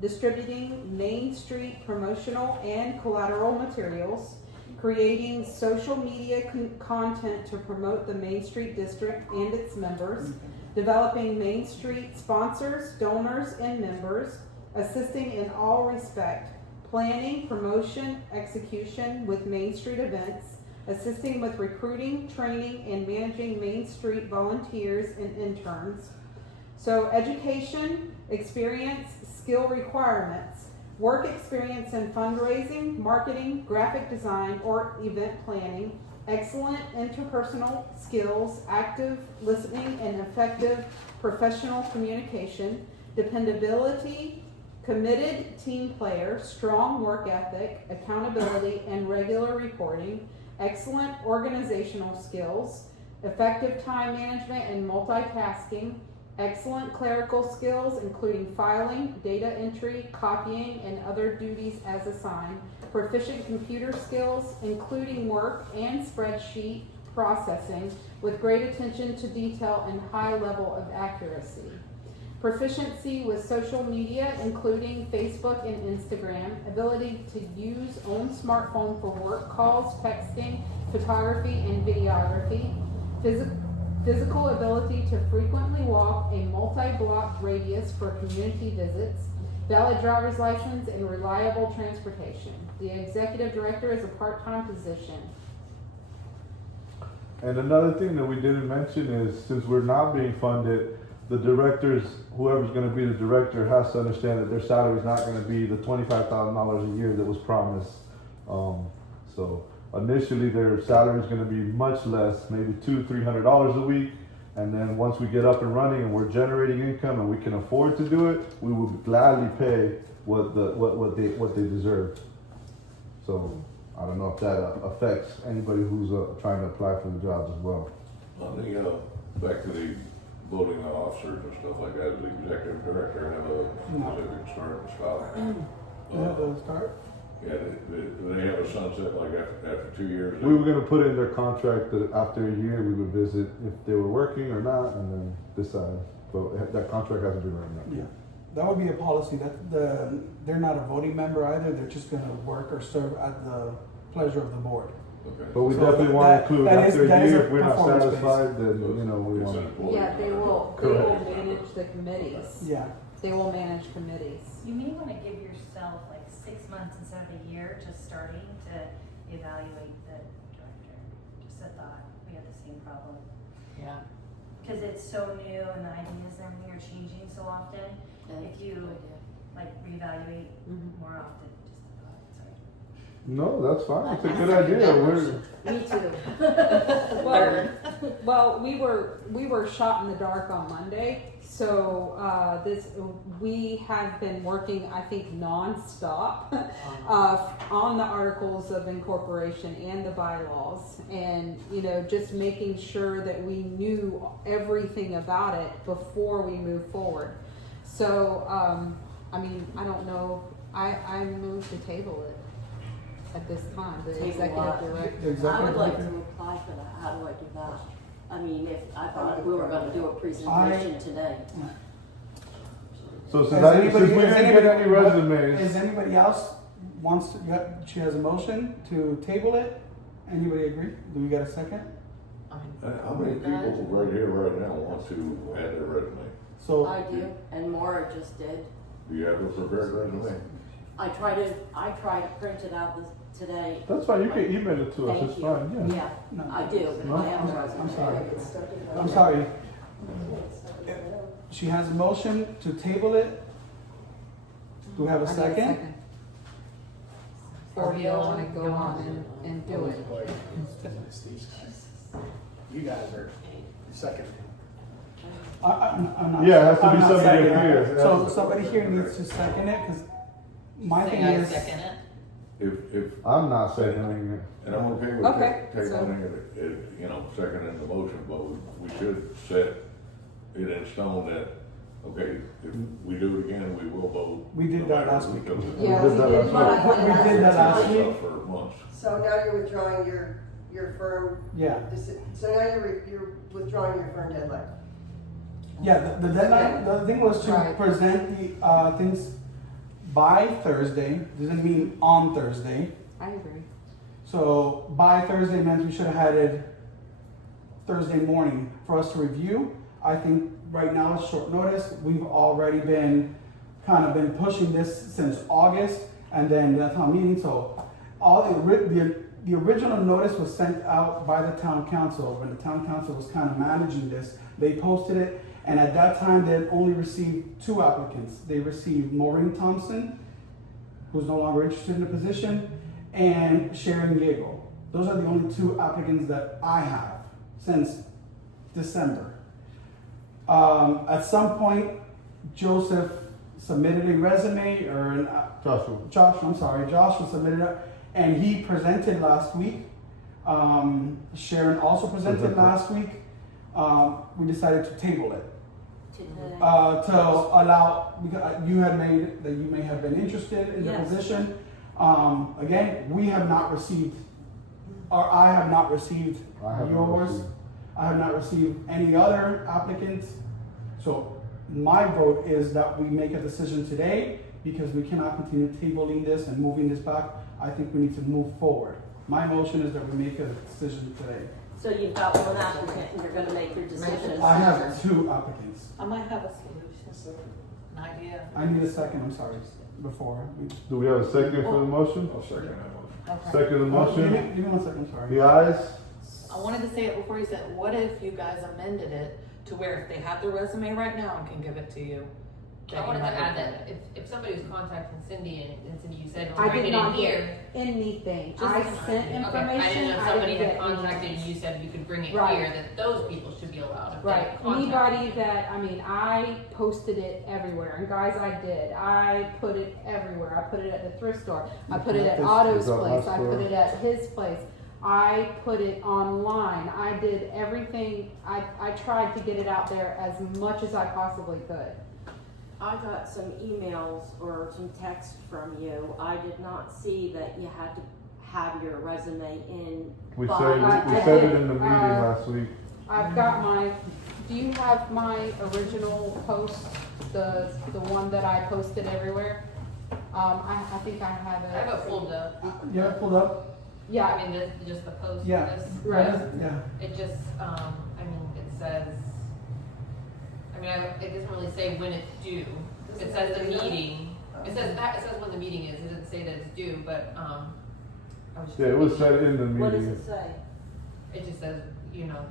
Distributing Main Street promotional and collateral materials. Creating social media content to promote the Main Street District and its members. Developing Main Street sponsors, donors, and members. Assisting in all respect. Planning, promotion, execution with Main Street events. Assisting with recruiting, training, and managing Main Street volunteers and interns. So education, experience, skill requirements, work experience in fundraising, marketing, graphic design, or event planning, excellent interpersonal skills, active listening, and effective professional communication, dependability, committed team player, strong work ethic, accountability, and regular reporting, excellent organizational skills, effective time management and multitasking, excellent clerical skills, including filing, data entry, copying, and other duties as assigned, proficient computer skills, including work and spreadsheet processing, with great attention to detail and high level of accuracy. Proficiency with social media, including Facebook and Instagram, ability to use own smartphone for work calls, texting, photography and videography, physical ability to frequently walk a multi-block radius for community visits, valid driver's license, and reliable transportation. The executive director is a part-time position. And another thing that we didn't mention is, since we're not being funded, the directors, whoever's gonna be the director, has to understand that their salary is not gonna be the $25,000 a year that was promised. So initially, their salary is gonna be much less, maybe $200-300 a week. And then once we get up and running and we're generating income and we can afford to do it, we will gladly pay what they deserve. So I don't know if that affects anybody who's trying to apply for the jobs as well. On the, back to the voting on officers and stuff like that, does the executive director have a specific start and stop? You have to start? Yeah, do they have a sunset like after 2 years? We were gonna put in their contract that after a year, we would visit if they were working or not, and then decide. But that contract hasn't been written up. Yeah, that would be a policy that they're not a voting member either, they're just gonna work or serve at the pleasure of the board. Okay. But we So definitely wanna that- include that is- after a that is year, a if we're not performance-based. satisfied, then, you know, we It's an want. employee. Yeah, they will Correct. manage the committees. Yeah, They will manage committees. You may wanna give yourself like 6 months instead of a year, just starting to evaluate the director. Just a thought, we have the same problem. Yeah. Cause it's so new and the ideas and everything are changing so often. If you like reevaluate more often, just a thought, sorry. No, that's fine, it's a good idea, we're, Me too. Well, we were shot in the dark on Monday, so we have been working, I think, nonstop on the articles of incorporation and the bylaws, and just making sure that we knew everything about it before we move forward. So, I don't know. I move to table it at this time. The Table executive what? director. the I executive would like director. to apply for that, how do I do that? I mean, if, I thought we were gonna do a presentation today. so Has since we anybody- didn't has get anybody- any resumes. Is anybody else wants to, she has a motion to table it? Anybody agree? Do we get a second? How many people right here, right now, want to add their resume? So, I do, and Maura just did. Do you have a prepared resume? I tried to print it out today. That's fine, you can email it to us, Thank it's you. fine, yeah. Yeah, No. I do, No, I have a resume. I'm sorry. She has a motion to table it. Do we have a I need second? Or do you want to go on and do it? You guys are second. I'm not. Yeah, it has to I'm be not somebody seconding here. it. So somebody here needs to second it, because my thing I is. second it. If, I'm not seconding it. and I'm okay with Okay, tabling it, seconding the motion, but we should set it in stone that, okay, if we do it again, we will vote. We did no that matter last who week. comes in. Yeah, We did that we did last that. We did that last It's week. up for months. So now you're withdrawing your firm, Yeah, so now you're withdrawing your firm deadline. yeah, the deadline, the thing was to Right. present the, things by Thursday, doesn't mean on Thursday. I agree. So by Thursday meant we should have had it Thursday morning for us to review. I think right now it's short notice. We've already been pushing this since August, and then the town meeting. So all the original notice was sent out by the town council. When the town council was kind of managing this, they posted it, and at that time they had only received 2 applicants. They received Maureen Thompson, who's no longer interested in the position, and Sharon Giggle. Those are the only 2 applicants that I have since December. At some point, Joseph submitted a resume, or Joshua submitted it, and he presented last week. Sharon also presented last week. We decided to table it. Today. To allow, because you had made that you may have been interested in the Yes. position. Again, we have not received, or I have not received I have not yours. received. I have not received any other applicants. So my vote is that we make a decision today, because we cannot continue tabling this and moving this back. I think we need to move forward. My motion is that we make a decision today. So you've got one applicant and you're gonna make your decision. I have 2 applicants. I might have a solution, an idea. I need a second, I'm sorry, before. Do we have a second for the motion? I'll second that one. Okay. Second the Give motion? me 1 second, I'm sorry. The ayes? I wanted to say it before you said, what if you guys amended it to where if they have their resume right now and can give it to you? then I you wanted to might add look at that it. if somebody was contacting Cindy and Cindy, you said to I bring did it in not here. get anything. Just I an sent idea. information. Okay, I didn't know if I somebody didn't had get contacted anything. and you said you could bring it Right. here, that those people should be allowed. If they Right, contacted anybody you. that, I mean, I posted it everywhere, and guys, I did, I put it everywhere, I put it at the thrift store, I put it at Otto's Is that my place, I store? put it at his place, I put it online, I did everything, I tried to get it out there as much as I possibly could. I got some emails or some text from you. I did not see that you had to have your resume in. We by- said, I we said it did, in the meeting last week. I've got my, do you have my original post, the one that I posted everywhere? I think I have it. I have it pulled up. Yeah, pulled up. Yeah, I mean, just the post for Yeah. this. Right. Yeah. It just, I mean, it says, I mean, it doesn't really say when it's due. It says the meeting, it says when the meeting is, it doesn't say that it's due, but, I was just. Yeah, it was said in the What does meeting. it say? It just says, you know,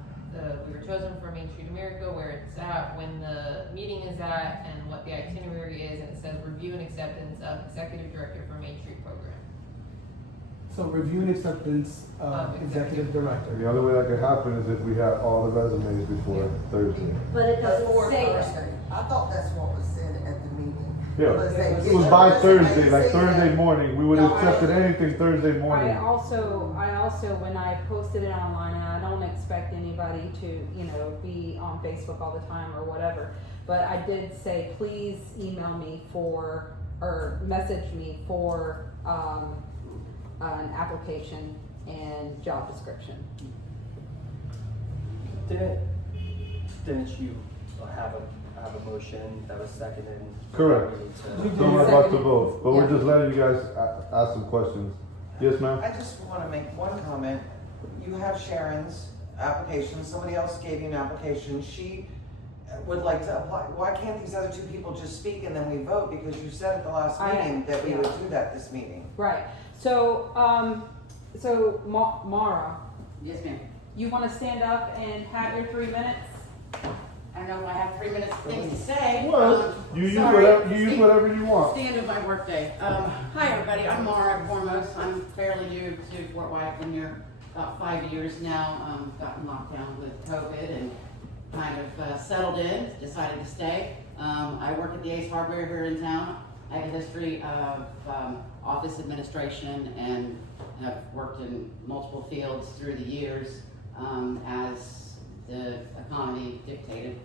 we were chosen for Main Street America, where it's at, when the meeting is at, and what the itinerary is, and it says review and acceptance of executive director for Main Street program. So review and acceptance of executive director. The only way that could happen is if we had all the resumes before Thursday. But it doesn't Before say Thursday. I thought that's what was said at the meeting. Yeah, Was they it get was your by resume Thursday, and like say Thursday that? morning. We would have No, accepted anything Thursday morning. I also, when I posted it online, and I don't expect anybody to, you know, be on Facebook all the time or whatever, but I did say, please email me or message me for, an application and job description. Didn't you have a motion that was seconded? Correct. We So we're about to vote, but we're Yeah. just letting you guys ask some questions. Yes, ma'am? I just wanna make one comment. You have Sharon's application, somebody else gave you an application, she would like to apply. Why can't these other 2 people just speak and then we vote? Because you said at the last meeting that we would do that this meeting. Right, so, Mara, Yes, ma'am. you wanna stand up and have your 3 minutes? I don't know if I have 3 minutes things to say. Well, you use sorry. whatever you want. It's the end of my workday. Hi, everybody. I'm Mara Foremost. I'm fairly new to Fort White. Been here about 5 years now. Gotten locked down with COVID and kind of settled in. Decided to stay. I work at the Ace Hardware here in town. I have a history of office administration and have worked in multiple fields through the years as the economy dictated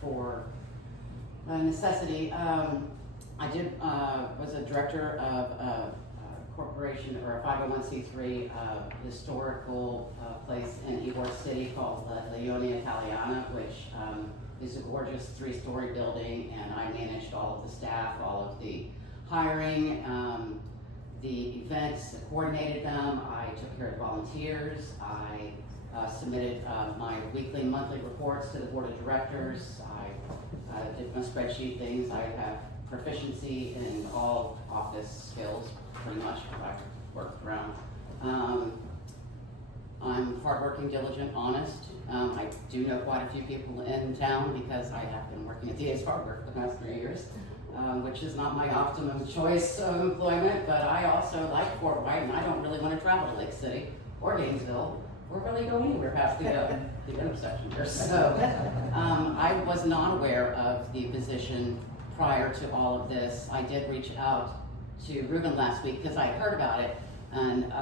for necessity. I was a director of a corporation or a 501c3 historical place in Ybor City called Leone Italiana, which is a gorgeous 3-story building, and I managed all of the staff, all of the hiring, the events, coordinated them. I took care of volunteers. I submitted my weekly and monthly reports to the board of directors. I did my spreadsheet things. I have proficiency in all office skills, pretty much. I've worked around. I'm hardworking, diligent, honest. I do know quite a few people in town because I have been working at the Ace Hardware for the past 3 years, which is not my optimum choice of employment, but I also like Fort White, and I don't really want to travel to Lake City or Gainesville or really go anywhere past the intersection here. So I was not aware of the position prior to all of this. I did reach out to Ruben last week because I heard about it, and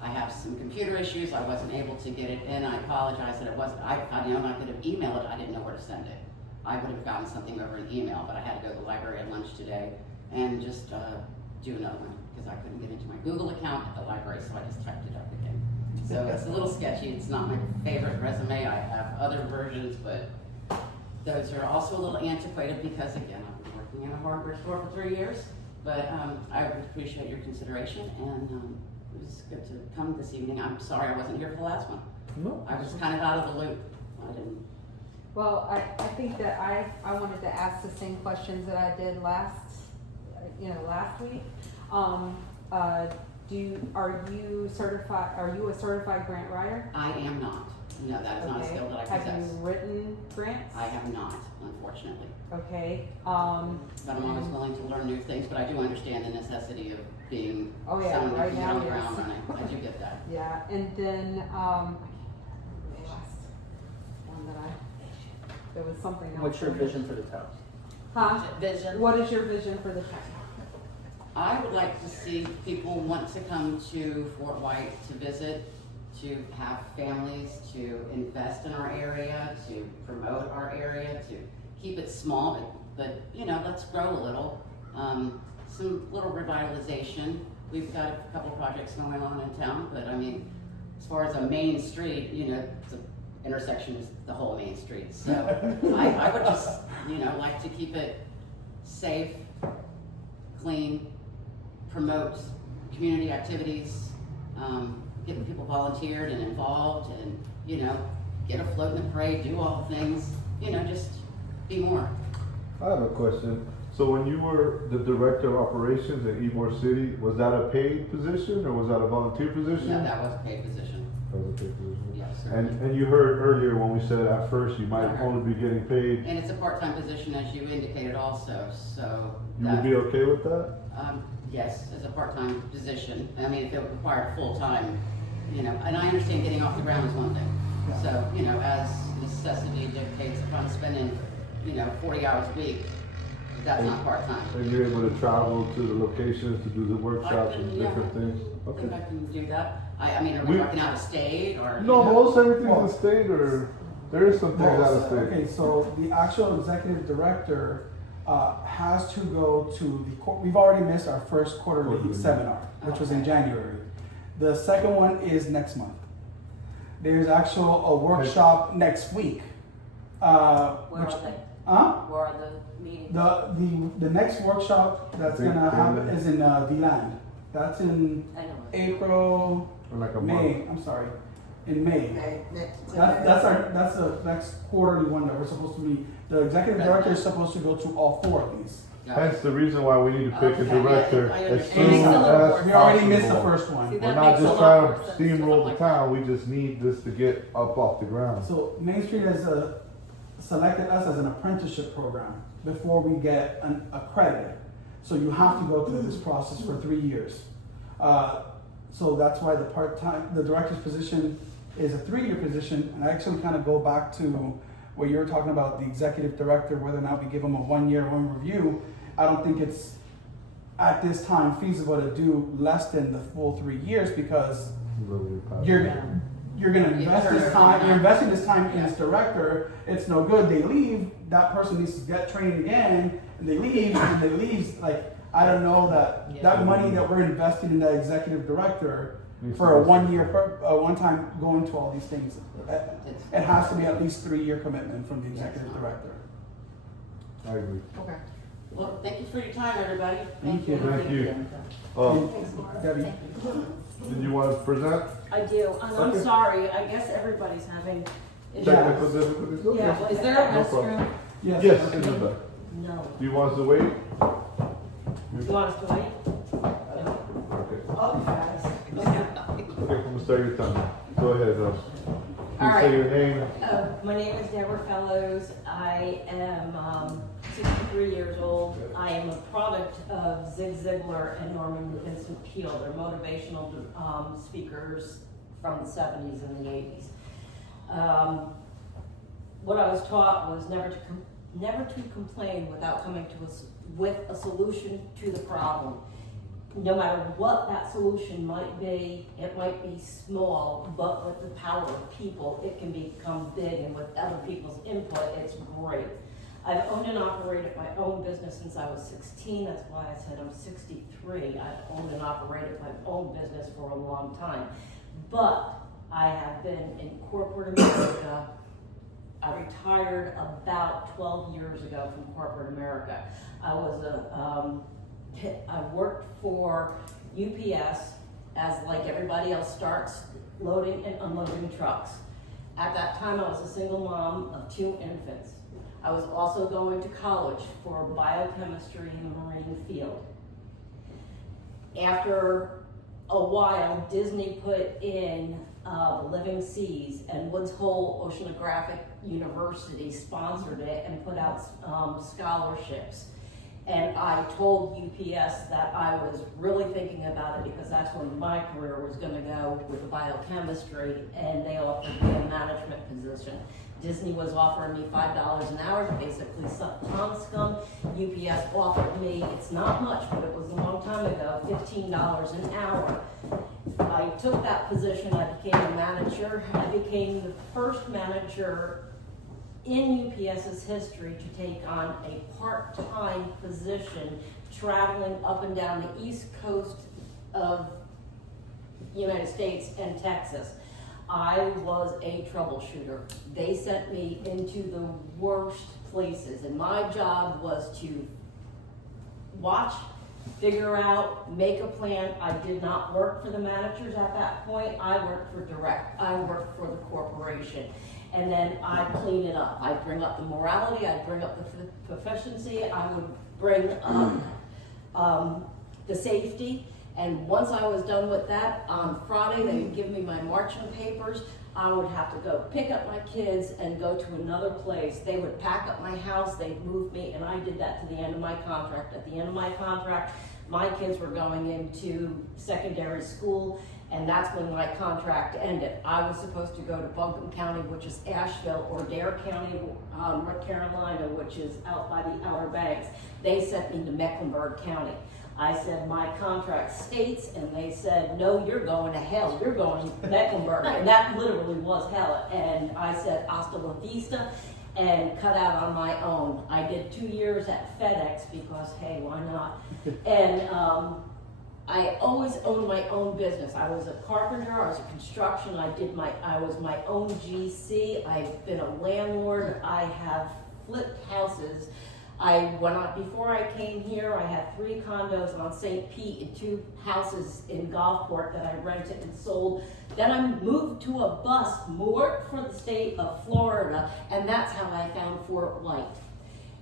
I have some computer issues. I wasn't able to get it in. I apologize that it wasn't. I know I could have emailed it. I didn't know where to send it. I would have gotten something over an email, but I had to go to the library at lunch today and just do another one because I couldn't get into my Google account at the library, so I just typed it up again. So it's a little sketchy. It's not my favorite resume. I have other versions, but those are also a little antiquated because, again, I've been working in a hardware store for 3 years. But I would appreciate your consideration, and It was good to come this evening. I'm sorry I wasn't here for the last one. No. I was kind of out of the loop. I didn't. Well, I think that I wanted to ask the same questions that I did last week. Are you certified, are you a certified grant writer? I am not. No, that is not a Okay. skill that I Have possess. you written grants? I have not, unfortunately. Okay, But I'm always willing to learn new things, but I do understand the necessity of being Oh, yeah, someone right who can get now, on the yes. ground running. I do get that. yeah, and then, the last one there was something else. What's your vision for the town? Huh? Vision. What is your vision for the town? I would like to see people want to come to Fort White to visit, to have families, to invest in our area, to promote our area, to keep it small, but let's grow a little. Some little revitalization. We've got a couple projects going on in town, but I mean, as far as a main street, the intersection is the whole main street. So I would just, like to keep it safe, clean, promote community activities, get people volunteered and involved, and get a float in the parade, do all the things, just be more. I have a question. So when you were the director of operations at Ybor City, was that a paid position or was that a volunteer position? No, that was a paid position. That was a paid position. Yes, And certainly. and you heard earlier when we said at first you might only be getting paid. And it's a part-time position, as you indicated also, so. You would be okay with that? Yes, as a part-time position. I mean, if it required full-time, and I understand getting off the ground is one thing. So, as necessity dictates, if I'm spending, 40 hours a week, that's not part-time. And you're able to travel to the locations to do the workshops and yeah. different things? I Okay. think I can do that. Are we working out of state or? No, most everything's in the state, or there is some things out of state. Okay, so the actual executive director has to go to we've already missed our first quarterly seminar, which was in January. The second one is next month. There's actual a workshop next week. Where are they? Huh? Where are the meetings? The next workshop that's Big gonna happen Island. is in DeLand. That's in I know. April, Or like a May. month. I'm sorry, in May. That's the next quarterly one that we're supposed to meet. The executive director is supposed to go to all four of these. Hence the reason why we need to pick a Okay, director yeah, I as understand. soon It makes it a little as more- We already missed the possible. first one. See, We're that not makes a just lot trying more to sense steamroll the like town, we just need this to get up off the ground. So Main Street has selected us as an apprenticeship program before we get an accredited. So you have to go through this process for 3 years. So that's why the director's position is a 3-year position. And I actually kind of go back to what you were talking about, the executive director, whether or not we give them a 1-year review. I don't think it's at this time feasible to do less than the full 3 years because you're gonna invest this time, you're investing this time in this director, it's no good, they leave, that person needs to get trained again, and they leave, I don't know that money that we're investing in that executive director for a 1 year, one time going to all these things, it has to be at least 3-year commitment from the executive director. I agree. Okay. Well, thank you for your time, everybody. Thank you. Thank you. Debbie? Did you want to present? I do, and I'm Okay. sorry, I guess everybody's having issues. Technical difficulties? Okay. Yeah. Is there a No problem. restroom? Yes, in the back. No. Do you want us to wait? You want us to wait? Okay. I'll be fast. Okay, I'm gonna start your time. Go ahead, All please say right. your name. My name is Deborah Fellows. I am 63 years old. I am a product of Zig Ziglar and Norman Vincent Peale. They're motivational speakers from the 70s and the 80s. What I was taught was never to complain without coming to us with a solution to the problem. No matter what that solution might be, it might be small, but with the power of people, it can become big, and with other people's input, it's great. I've owned and operated my own business since I was 16. That's why I said I'm 63. I've owned and operated my own business for a long time. But I have been in corporate America. I retired about 12 years ago from corporate America. I worked for UPS as like everybody else starts loading and unloading trucks. At that time, I was a single mom of 2 infants. I was also going to college for biochemistry in the marine field. After a while, Disney put in the Living Seas, and Woods Hole Oceanographic University sponsored it and put out scholarships. And I told UPS that I was really thinking about it because that's where my career was going to go with the biochemistry, and they offered me a management position. Disney was offering me $5 an hour to basically suck pond scum. UPS offered me, it's not much, but it was a long time ago, $15 an hour. I took that position, I became a manager. I became the first manager in UPS's history to take on a part-time position traveling up and down the east coast of the United States and Texas. I was a troubleshooter. They sent me into the worst places, and my job was to watch, figure out, make a plan. I did not work for the managers at that point. I worked for direct. I worked for the corporation. And then I'd clean it up. I'd bring up the morality, I'd bring up the proficiency, I would bring the safety. And once I was done with that, on Friday, they would give me my marching papers. I would have to go pick up my kids and go to another place. They would pack up my house, they'd move me, and I did that to the end of my contract. At the end of my contract, my kids were going into secondary school, and that's when my contract ended. I was supposed to go to Buncombe County, which is Asheville, or Dare County, North Carolina, which is out by the Outer Banks. They sent me to Mecklenburg County. I said, my contract states, and they said, no, you're going to hell. You're going to Mecklenburg. And that literally was hell. And I said, hasta la vista, and cut out on my own. I did 2 years at FedEx because, hey, why not? And I always owned my own business. I was a carpenter, I was a construction, I was my own GC, I've been a landlord, I have flipped houses. Before I came here, I had 3 condos on St. Pete and 2 houses in Gulfport that I rented and sold. Then I moved to a bus, worked for the state of Florida, and that's how I found Fort White.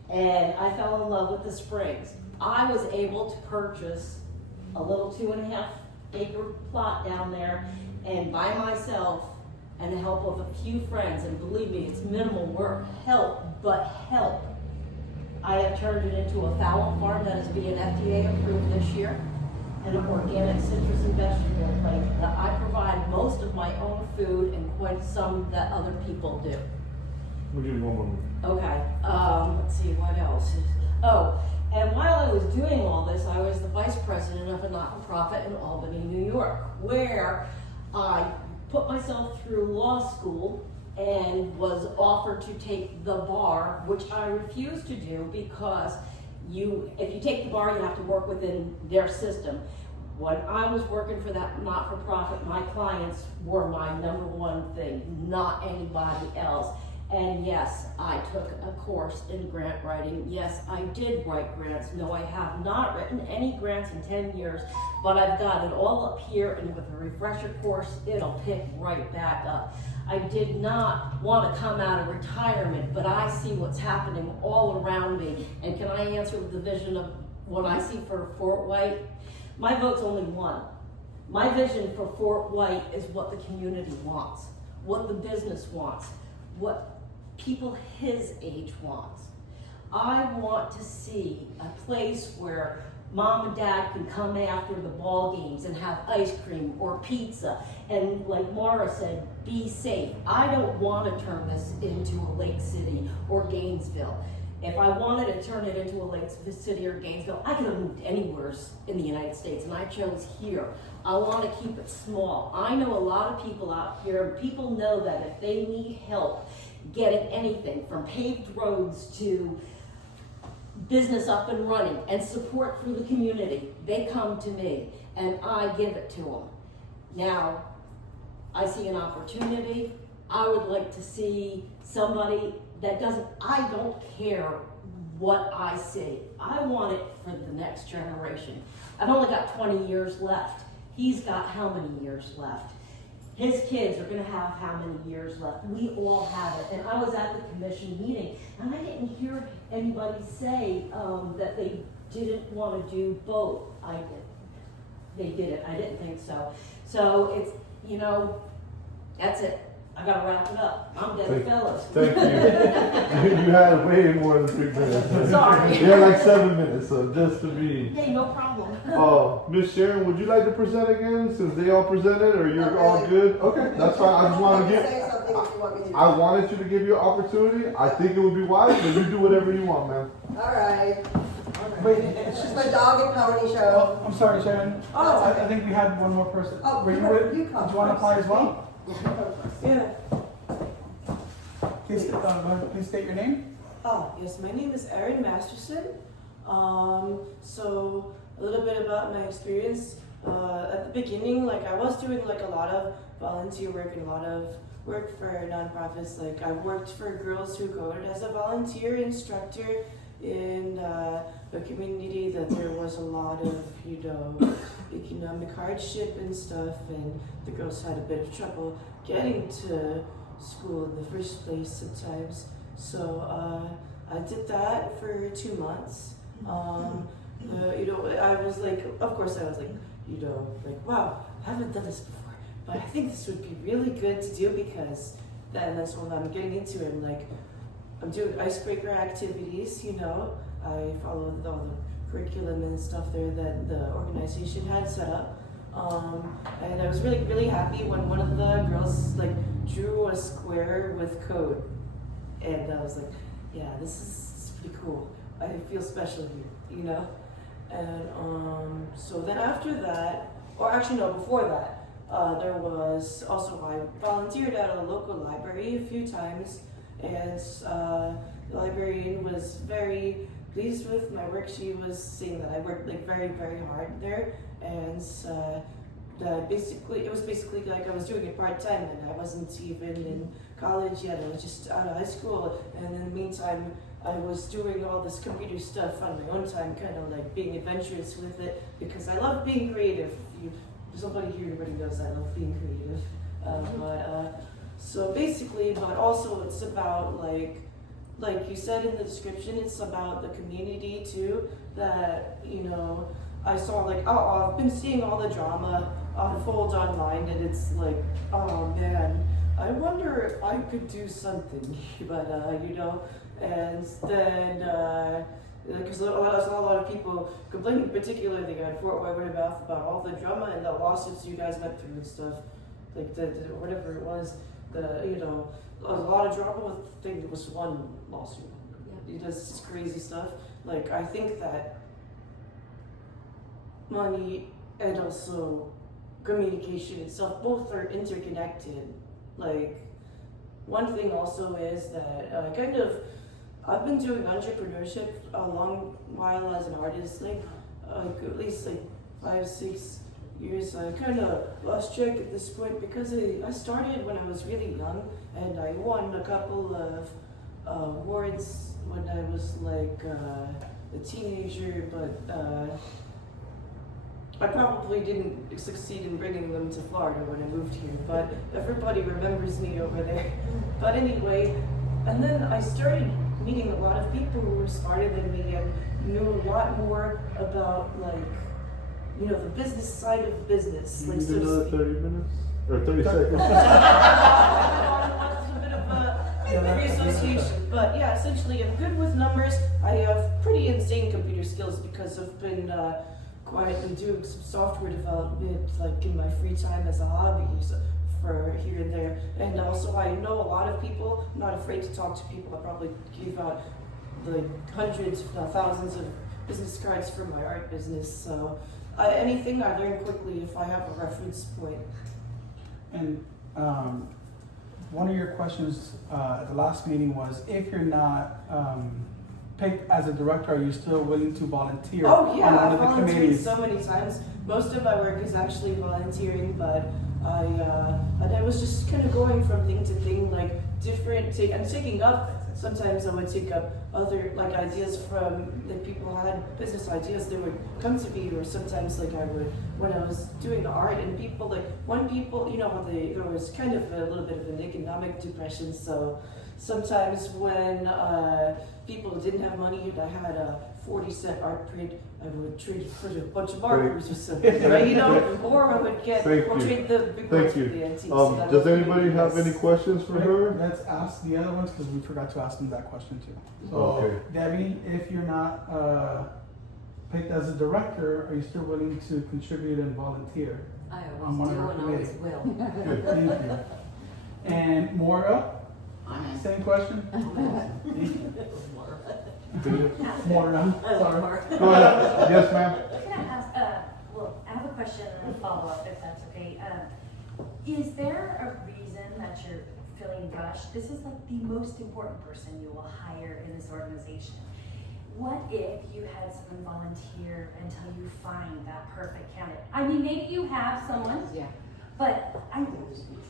And I fell in love with the Springs. I was able to purchase a little 2.5 acre plot down there, and by myself and the help of a few friends, and believe me, it's minimal work, help. I have turned it into a fowl farm that is being FDA approved this year, and an organic citrus and vegetable place that I provide most of my own food and quite some that other people do. We'll give you one moment. Okay, let's see, what else? And while I was doing all this, I was the vice president of a not-for-profit in Albany, New York, where I put myself through law school and was offered to take the bar, which I refused to do because if you take the bar, you have to work within their system. When I was working for that not-for-profit, my clients were my number one thing, not anybody else. And yes, I took a course in grant writing. Yes, I did write grants. No, I have not written any grants in 10 years, but I've got it all up here, and with a refresher course, it'll pick right back up. I did not want to come out of retirement, but I see what's happening all around me. And can I answer with the vision of what I see for Fort White? My vote's only one. My vision for Fort White is what the community wants, what the business wants, what people his age wants. I want to see a place where mom and dad can come after the ball games and have ice cream or pizza. And like Mara said, be safe. I don't want to turn this into a Lake City or Gainesville. If I wanted to turn it into a Lake City or Gainesville, I could have moved anywhere in the United States, and I chose here. I want to keep it small. I know a lot of people out here, and people know that if they need help getting anything from paved roads to business up and running and support for the community, they come to me and I give it to them. Now, I see an opportunity. I would like to see somebody that I don't care what I see. I want it for the next generation. I've only got 20 years left. He's got how many years left? His kids are gonna have how many years left? We all have it. And I was at the commission meeting, and I didn't hear anybody say, that they didn't wanna do both. I did. They did it. I didn't think so. So it's, you know, that's it. I gotta wrap it up. I'm Debbie Fellows. Thank you. You had way more than 3 minutes. Sorry. You had like 7 minutes, so just to be. Hey, no problem. Miss Sharon, would you like to present again since they all presented, or you're all good? Okay, that's fine. I just want to Say something if you want me to. I wanted you to give you an opportunity. I think it would be wise, but you do whatever you want, man. All right. Wait, It's just my dog and pony show. I'm sorry, Sharon. Oh, I think we had one more person. Oh, Were you, you come did you want to apply as well? Yeah. Please, go ahead, please state your name. Oh, yes, my name is Erin Masterson. So a little bit about my experience. At the beginning, like I was doing like a lot of volunteer work and a lot of work for nonprofits. Like I worked for Girls Who Code as a volunteer instructor in the community that there was a lot of, economic hardship and stuff, and the girls had a bit of trouble getting to school in the first place sometimes. So I did that for 2 months. I was like, of course I was like, wow, I haven't done this before, but I think this would be really good to do because then that's when I'm getting into it. I'm doing icebreaker activities, I followed all the curriculum and stuff there that the organization had set up. And I was really, really happy when one of the girls drew a square with code. And I was like, yeah, this is pretty cool. I feel special here, And so then after that, or actually no, before that, there was also, I volunteered at a local library a few times, and the librarian was very pleased with my work. She was saying that I worked very, very hard there, and it was basically like I was doing it part-time, and I wasn't even in college yet. I was just out of high school, and in the meantime I was doing all this computer stuff on my own time, kind of being adventurous with it, because I love being creative. Somebody here already knows I love being creative. So basically, but also it's about like you said in the description, it's about the community too, that, I saw I've been seeing all the drama unfold online, and it's like, oh man, I wonder if I could do something, but and then because I saw a lot of people complaining, particularly at Fort White about all the drama and the lawsuits you guys went through and stuff, whatever it was, a lot of drama with, I think it was one lawsuit. Yeah. It's crazy stuff. I think that money and also communication itself, both are interconnected. One thing also is that I've been doing entrepreneurship a long while as an artist, at least 5-6 years. I kind of lost track at this point because I started when I was really young, and I won a couple of awards when I was a teenager, but I probably didn't succeed in bringing them to Florida when I moved here, but everybody remembers me over there. But anyway, and then I started meeting a lot of people who were smarter than me and knew a lot more about the business side of business. You need another 30 minutes? Or 30 seconds? It's a bit of a free association, but yeah, essentially I'm good with numbers. I have pretty insane computer skills because I've been quietly doing some software development in my free time as a hobby, for here and there. And also I know a lot of people. I'm not afraid to talk to people. I probably give out hundreds, if not thousands of business cards for my art business. So anything I learn quickly if I have a reference point. And one of your questions at the last meeting was, if you're not picked as a director, are you still willing to volunteer Oh yeah, on one I've of the volunteered committees? so many times. Most of my work is actually volunteering, but I was just kind of going from thing to thing, I'm taking up sometimes I would take up other, like, ideas from, that people had, business ideas, they would come to me, or sometimes, like, I would, when I was doing the art, and people, like, when people, you know, how there was kind of a little bit of an economic depression, so sometimes when people didn't have money and I had a 40-cent art print, I would trade it for a bunch of markers or something, right? You know, or I would get, Thank or you. trade the big ones for the antiques. So that Does was really anybody have nice. any questions for her? Let's ask the other ones, because we forgot to ask them that question too. So, Okay. Debbie, if you're not, picked as a director, are you still willing to contribute and volunteer? I On one always of do our and always committee. will. Good, thank you. And Maura, I'm in. same question? Maura, sorry. Go ahead. Yes, ma'am. Can I ask, well, I have a question and a follow-up, if that's okay. Is there a reason that you're feeling rushed? This is like the most important person you will hire in this organization. What if you had someone volunteer until you find that perfect candidate? I mean, maybe you have someone, Yeah. but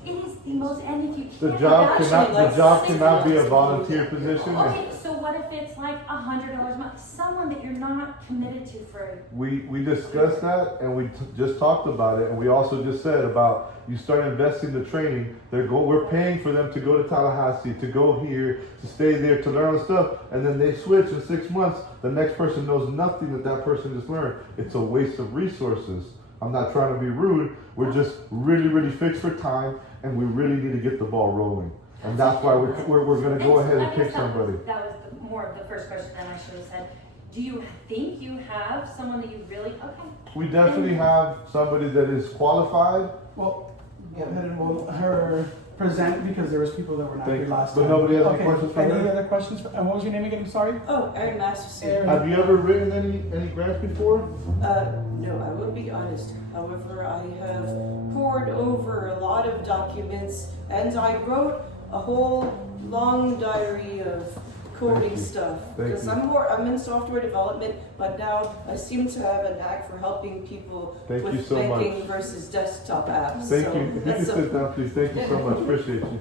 it is the most, and if you The can't. job cannot be a volunteer position. Okay, so what if it's like $100 a month, someone that you're not committed to for We discussed that and we just talked about it, and we also just said about you start investing the training. We're paying for them to go to Tallahassee, to go here, to stay there, to learn stuff, and then they switch in 6 months. The next person knows nothing that person just learned. It's a waste of resources. I'm not trying to be rude. We're just really, really fixed for time, and we really need to get the ball rolling. And that's why we're going to go ahead and pick somebody. That was more of the first question that I should have said. Do you think you have someone that you really, okay? We definitely have somebody that is qualified. Well, go ahead and we'll her present, because there was people that were not here last But time. nobody has any Okay, questions for any her? other questions? And what was your name again? I'm sorry? Oh, Erin Masterson. Erin. Have you ever written any grants before? No, I will be honest. However, I have poured over a lot of documents, and I wrote a whole long diary of coding stuff. Thank Because you. I'm in software development, but now I seem to have a knack for helping people Thank you with so much. banking versus desktop apps. Thank So you. If you can that's sit down, please. Thank you so much. Appreciate you.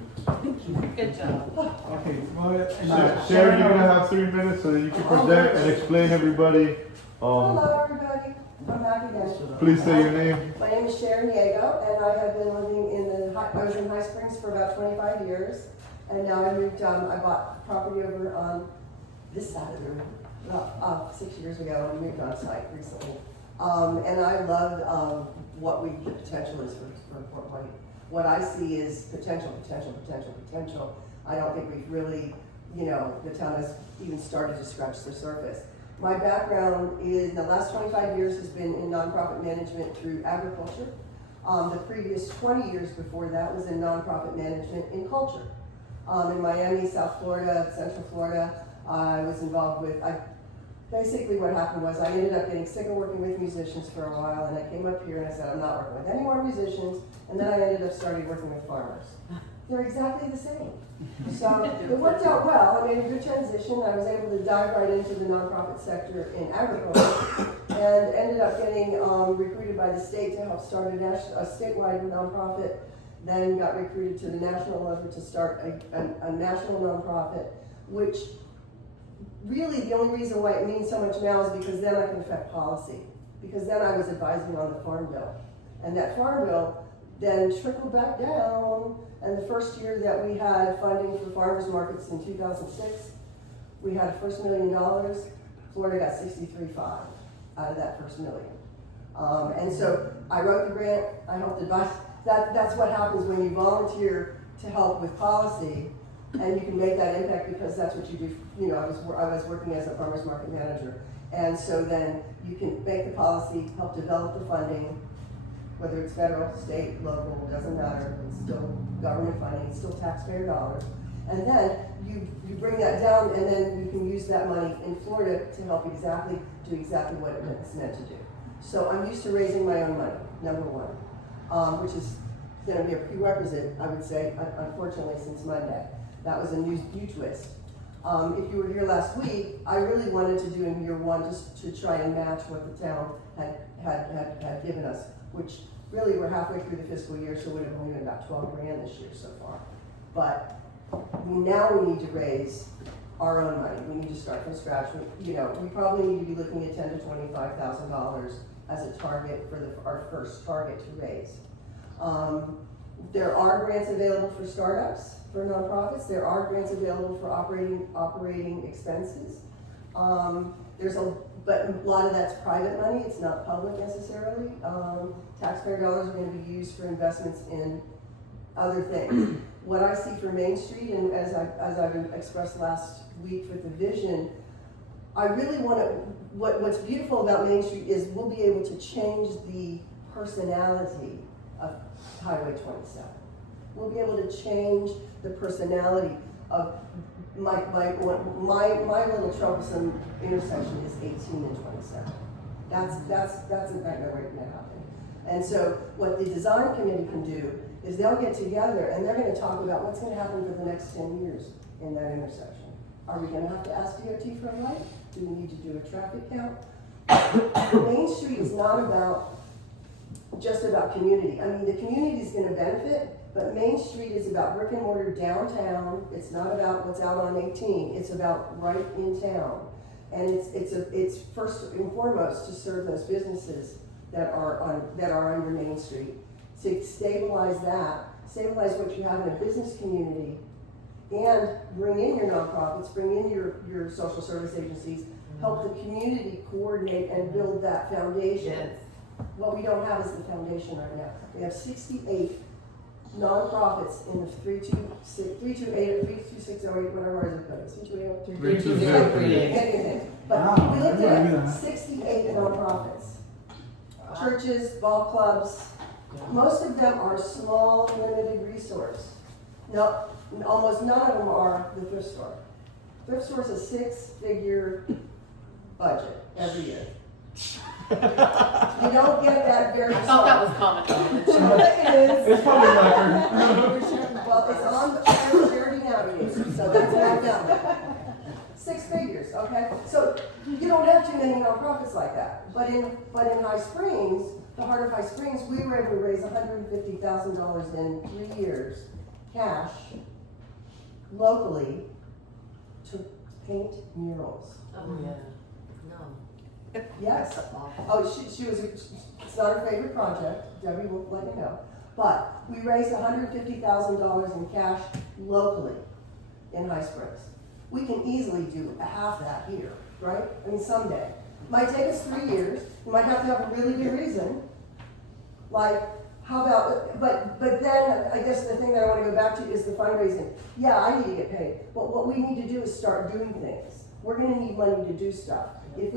Good job. Okay, go ahead. And, Sharon, you're gonna have 3 minutes so that you can present and explain everybody. Hello, everybody. I'm back again. Please say your name. My name is Sharon Diego, and I have been living I was in High Springs for about 25 years, and now I moved, I bought property over on this side of the room, about 6 years ago, and moved on site recently. And I love what the potential is for Fort White. What I see is potential. I don't think we've really, the town has even started to scratch the surface. My background in the last 25 years has been in nonprofit management through agriculture. The previous 20 years before that was in nonprofit management in culture. In Miami, South Florida, Central Florida, I was involved with, basically what happened was I ended up getting sick of working with musicians for a while, and I came up here and I said, I'm not working with any more musicians, and then I ended up starting working with farmers. They're exactly the same. So it worked out well. I made a good transition. I was able to dive right into the nonprofit sector in agriculture and ended up getting recruited by the state to help start a statewide nonprofit, then got recruited to the national level to start a national nonprofit, which really the only reason why it means so much now is because then I can affect policy. Because then I was advising on the Farm Bill. And that Farm Bill then trickled back down. And the first year that we had funding for farmers markets in 2006, we had a first $1 million. Florida got 63.5 out of that first $1 million. And so I wrote the grant, I helped advise. That's what happens when you volunteer to help with policy, and you can make that impact because that's what you do. I was working as a farmers market manager. And so then you can make the policy, help develop the funding, whether it's federal, state, local, doesn't matter. It's still government funding, it's still taxpayer dollars. And then you bring that down, and then you can use that money in Florida to help do exactly what it's meant to do. So I'm used to raising my own money, number one, which is going to be a prerequisite, I would say, unfortunately, since Monday. That was a new twist. If you were here last week, I really wanted to do in year one just to try and match what the town had given us, which really we're halfway through the fiscal year, so it would have only been about 12 grand this year so far. But now we need to raise our own money. We need to start from scratch. We probably need to be looking at $10,000 to $25,000 as a target for our first target to raise. There are grants available for startups, for nonprofits. There are grants available for operating expenses. But a lot of that's private money. It's not public necessarily. Taxpayer dollars are going to be used for investments in other things. What I see for Main Street, and as I've expressed last week with the vision, I really want to. What's beautiful about Main Street is we'll be able to change the personality of Highway 27. We'll be able to change the personality of my little troublesome intersection is 18 and 27. That's a nightmare waiting to happen. And so what the design committee can do is they'll get together and they're going to talk about what's going to happen for the next 10 years in that intersection. Are we going to have to ask DOT for a light? Do we need to do a traffic count? Main Street is not just about community. I mean, the community is going to benefit, but Main Street is about brick and mortar downtown. It's not about what's out on 18. It's about right in town. And it's first and foremost to serve those businesses that are under Main Street. To stabilize what you have in a business community, and bring in your nonprofits, bring in your social service agencies, help the community coordinate and build that foundation. Yes. What we don't have is the foundation right now. We have 68 nonprofits in the 328, whatever our zip code is, 328. 3203. But Wow, we looked I didn't know at that. 68 nonprofits. Churches, ball clubs, most of them are small, limited resource. No, almost none of them are the thrift store. Thrift store is a 6-figure budget every year. You don't get that very I thought that was common knowledge. It is. It's probably record. Well, it's on charity nowadays, so that's what I've done. 6 figures, okay? So you don't have too many nonprofits like that. But in High Springs, the heart of High Springs, we were able to raise $150,000 in 3 years, cash, locally, to paint murals. Oh, Yeah. no. Yes. Oh, she was, it's not her favorite project, Debbie will let you know. But we raised $150,000 in cash locally in High Springs. We can easily do half that here, right? I mean, someday. Might take us 3 years. We might have to have a really good reason. Like, how about, but then I guess the thing that I want to go back to is the fundraising. Yeah, I need to get paid, but what we need to do is start doing things. We're going to need money to do stuff. If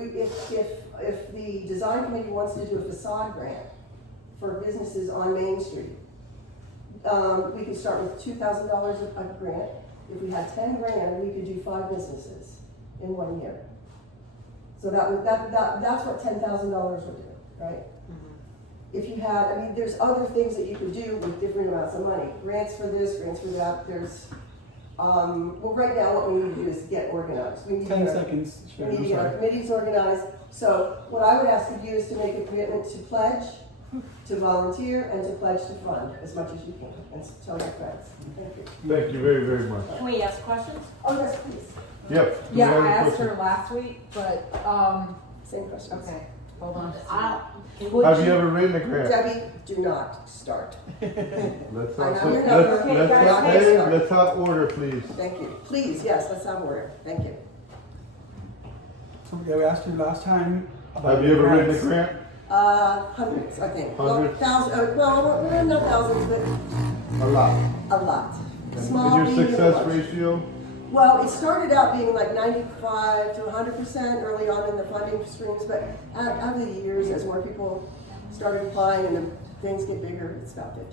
the design committee wants to do a facade grant for businesses on Main Street, we could start with $2,000 a grant. If we had 10 grand, we could do 5 businesses in 1 year. So that's what $10,000 would do, right? If you had, I mean, there's other things that you could do with different amounts of money. Grants for this, grants for that. There's, well, right now what we need to do is get organized. We need 10 to, seconds. we Sure, need to I'm get our sorry. committees organized. So what I would ask of you is to make a commitment to pledge, to volunteer, and to pledge to fund as much as you can. And tell your friends. Thank you. Thank you very, very much. Can we ask questions? Oh, yes, please. Yep. do we Yeah, have I any asked questions? her last week, but, Same questions. okay, hold on. Have you ever written a grant? Debbie, do not start. Let's I have, know your number. let's have order, please. Thank you. Please, yes, let's have order. Thank you. So yeah, we asked you last time about Have you ever written a grants. grant? Hundreds, I think. Hundreds? Well, thousands, well, not thousands, but A lot. a lot. Small, And your medium, success large. ratio? Well, it started out being like 95 to 100% early on in the funding streams, but over the years, as more people started applying and the things get bigger, it's about 50%.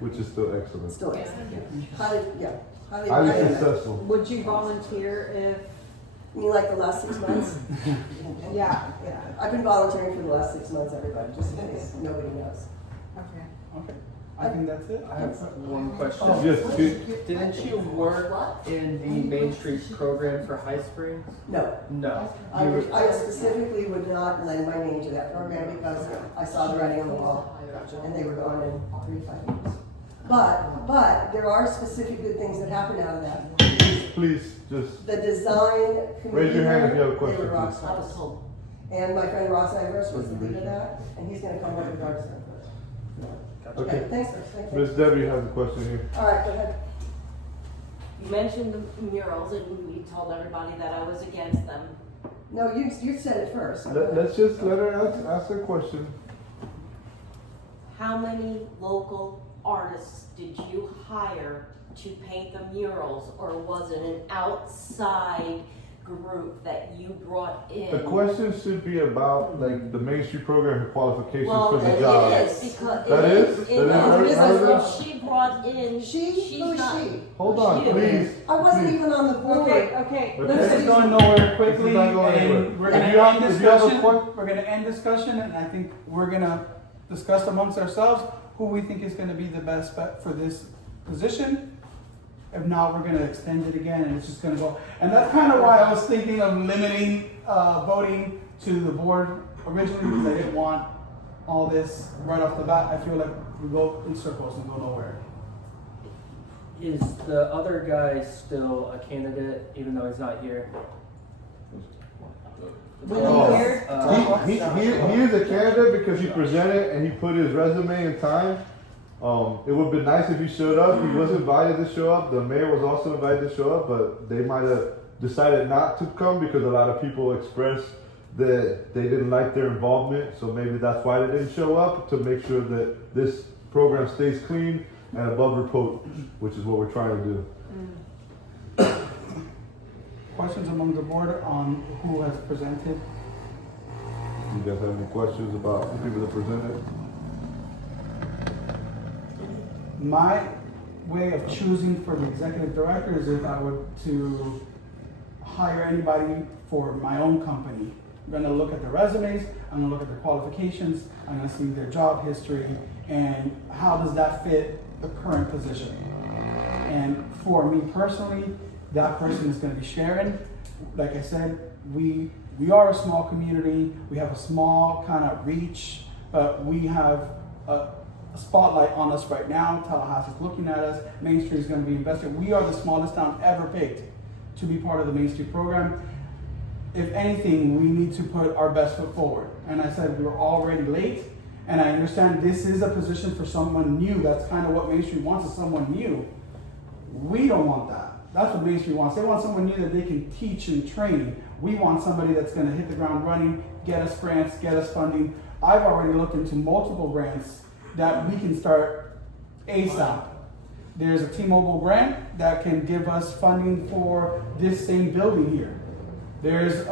Which is still excellent. Still is. Highly, yeah. Highly recommended. successful. Would you volunteer if, You mean like the last 6 months? yeah, I've been volunteering for the last 6 months, everybody, just in case nobody knows. okay. Okay, I think that's it. I have one question. Oh, Yes, Didn't you work in the Main Street program for High Springs? No. No. I specifically would not lend my name to that program because I saw the writing on the wall and they were gone in 3 to 5 years. But there are specific good things that happen out of that. Please, just The design committee. raise your hand if you have a they question, were rock please. I was stars. told. And my friend Ross Ivers was the lead of that, and he's gonna come up with our stuff. Okay. Thanks, Chris. Thank you. Miss Debbie has a question here. All right, go ahead. You mentioned the murals and we told everybody that I was against them. No, you said it first. Let's just let her ask her question. How many local artists did you hire to paint the murals, or was it an outside group that you brought in? The question should be about like the Main Street program and qualifications Well, for the it job. is, because That it is? is, That it is is, her- because if she brought in, She? she's Who is not. she? Hold on, You. please. I wasn't please. even on the board. Okay, Okay. This is going nowhere This quickly, is not going anywhere. and we're If gonna you have- end if you have a discussion, we're gonna end discussion, and I think we're gonna discuss amongst ourselves who we think is gonna be the best bet for this position. If not, we're gonna extend it again, and it's just gonna go, and that's kind of why I was thinking of limiting, voting to the board originally, because I didn't want all this right off the bat. I feel like we go in circles and go nowhere. Is the other guy still a candidate, even though he's not here? Oh. Here? He is a candidate because he presented and he put his resume and time. It would have been nice if he showed up. He was invited to show up. The mayor was also invited to show up, but they might have decided not to come because a lot of people expressed that they didn't like their involvement. So maybe that's why they didn't show up, to make sure that this program stays clean and above reproach, which is what we're trying to do. Questions among the board on who has presented? You guys have any questions about the people that presented? My way of choosing for the executive director is if I were to hire anybody for my own company. I'm gonna look at the resumes, I'm gonna look at their qualifications, I'm gonna see their job history, and how does that fit the current position. And for me personally, that person is gonna be Sharon. Like I said, we are a small community, we have a small kind of reach, but we have a spotlight on us right now. Tallahassee's looking at us. Main Street is going to be invested. We are the smallest town ever picked to be part of the Main Street program. If anything, we need to put our best foot forward. And I said we're already late, and I understand this is a position for someone new. That's kind of what Main Street wants, is someone new. We don't want that. That's what Main Street wants. They want someone new that they can teach and train. We want somebody that's going to hit the ground running, get us grants, get us funding. I've already looked into multiple grants that we can start ASAP. There's a T-Mobile grant that can give us funding for this same building here. There's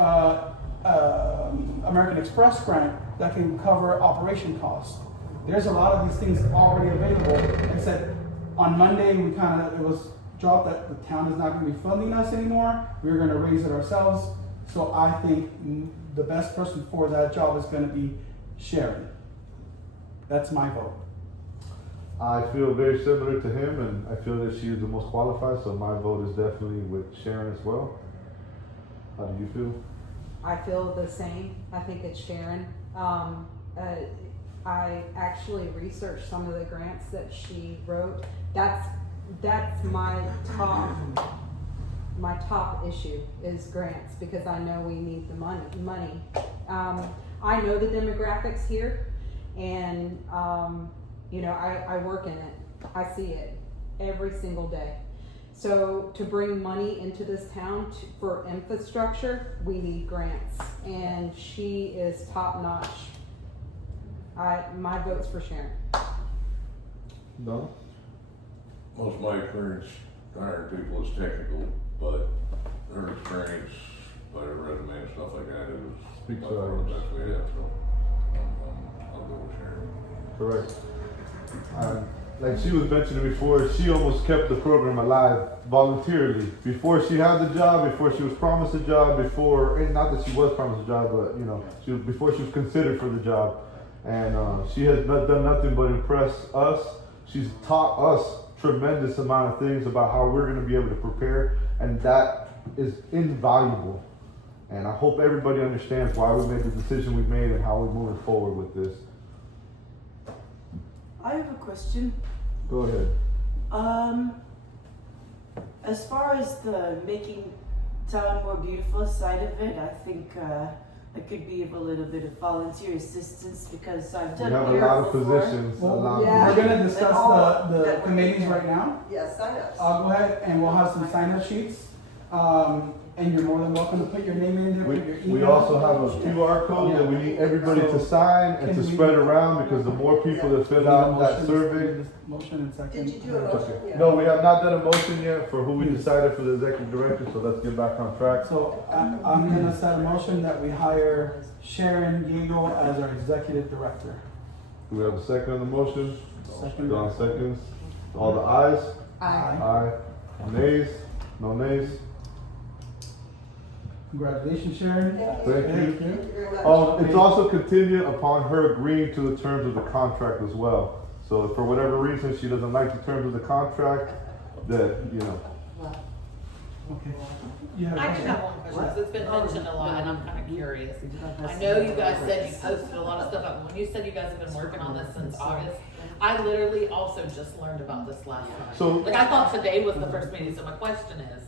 American Express grant that can cover operation costs. There's a lot of these things already available. And said on Monday it was dropped that the town is not going to be funding us anymore. We're going to raise it ourselves. So I think the best person for that job is going to be Sharon. That's my vote. I feel very similar to him, and I feel that she is the most qualified, so my vote is definitely with Sharon as well. How do you feel? I feel the same. I think it's Sharon. I actually researched some of the grants that she wrote. That's my top issue is grants, because I know we need the money. I know the demographics here, and I work in it. I see it every single day. So to bring money into this town for infrastructure, we need grants, and she is top notch. My vote's for Sharon. No? Most of my experience hiring people is technical, but her experience, by her resume and stuff like that, is Speaks by for far the others. best we have, so I'll go with Sharon. Correct. Like she was mentioning before, she almost kept the program alive voluntarily. Before she had the job, before she was promised a job, and not that she was promised a job, but before she was considered for the job. And she has done nothing but impress us. She's taught us tremendous amount of things about how we're going to be able to prepare, and that is invaluable. And I hope everybody understands why we made the decision we made and how we're moving forward with this. I have a question. Go ahead. As far as the making tell a more beautiful side of it, I think I could be of a little bit of volunteer assistance because I've We done have a hair lot of before. positions, a Well, lot of yeah. we're positions. gonna discuss the that- committees right now. Yeah, sign ups. I'll go ahead and we'll have some sign-up sheets. And you're more than welcome to put your name in there, put your email. We also have a QR code that we need everybody to sign and to Can we- spread around because the more people that fill out that survey. Motion and second. Did you do a motion? Yeah. No, we have not done a motion yet for who we decided for the executive director, so let's get back on track. So I'm gonna set a motion that we hire Sharon Yeagle as our executive director. Do we have a second on the motion? Second. Don seconds. All the ayes? Aye. Aye. Nays? No nays? Congratulations, Sharon. Thank you. Thank you very much. It's also contingent upon her agreeing to the terms of the contract as well. So if for whatever reason she doesn't like the terms of the contract, that, you know. Okay. You have a I just question? have one question, 'cause it's been mentioned a lot, and I'm kind of curious. I know you guys said you posted a lot of stuff up, when you said you guys have been working on this since August, I literally also just learned about this last night. So- Like, I thought today was the first meeting, so my question is,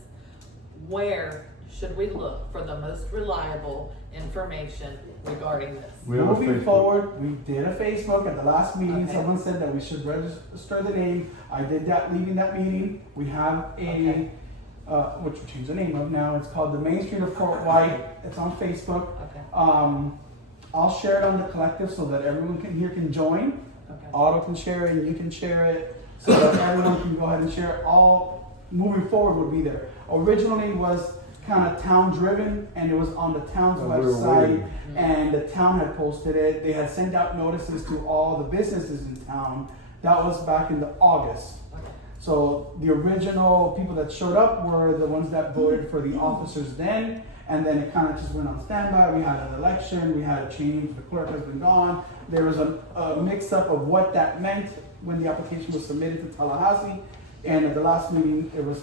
where should we look for the most reliable information regarding this? We have a Moving Facebook. forward, we did a Facebook at the last meeting, someone said that we should register the name. I did that leaving that meeting. We have a, which we changed the name of now, it's called the Main Street of Fort White. It's on Facebook. Okay, I'll share it on the collective so that everyone here can join. okay. Otto can share it, and you can share it, so that everyone can go ahead and share it. All moving forward would be there. Originally was kind of town driven, and it was on the town's And we were website, waiting. and the town had posted it. They had sent out notices to all the businesses in town. That was back in the August. So the original people that showed up were the ones that voted for the officers then, and then it kind of just went on standby. We had an election, we had a change, the clerk has been gone. There was a mix-up of what that meant when the application was submitted to Tallahassee, and at the last meeting, it was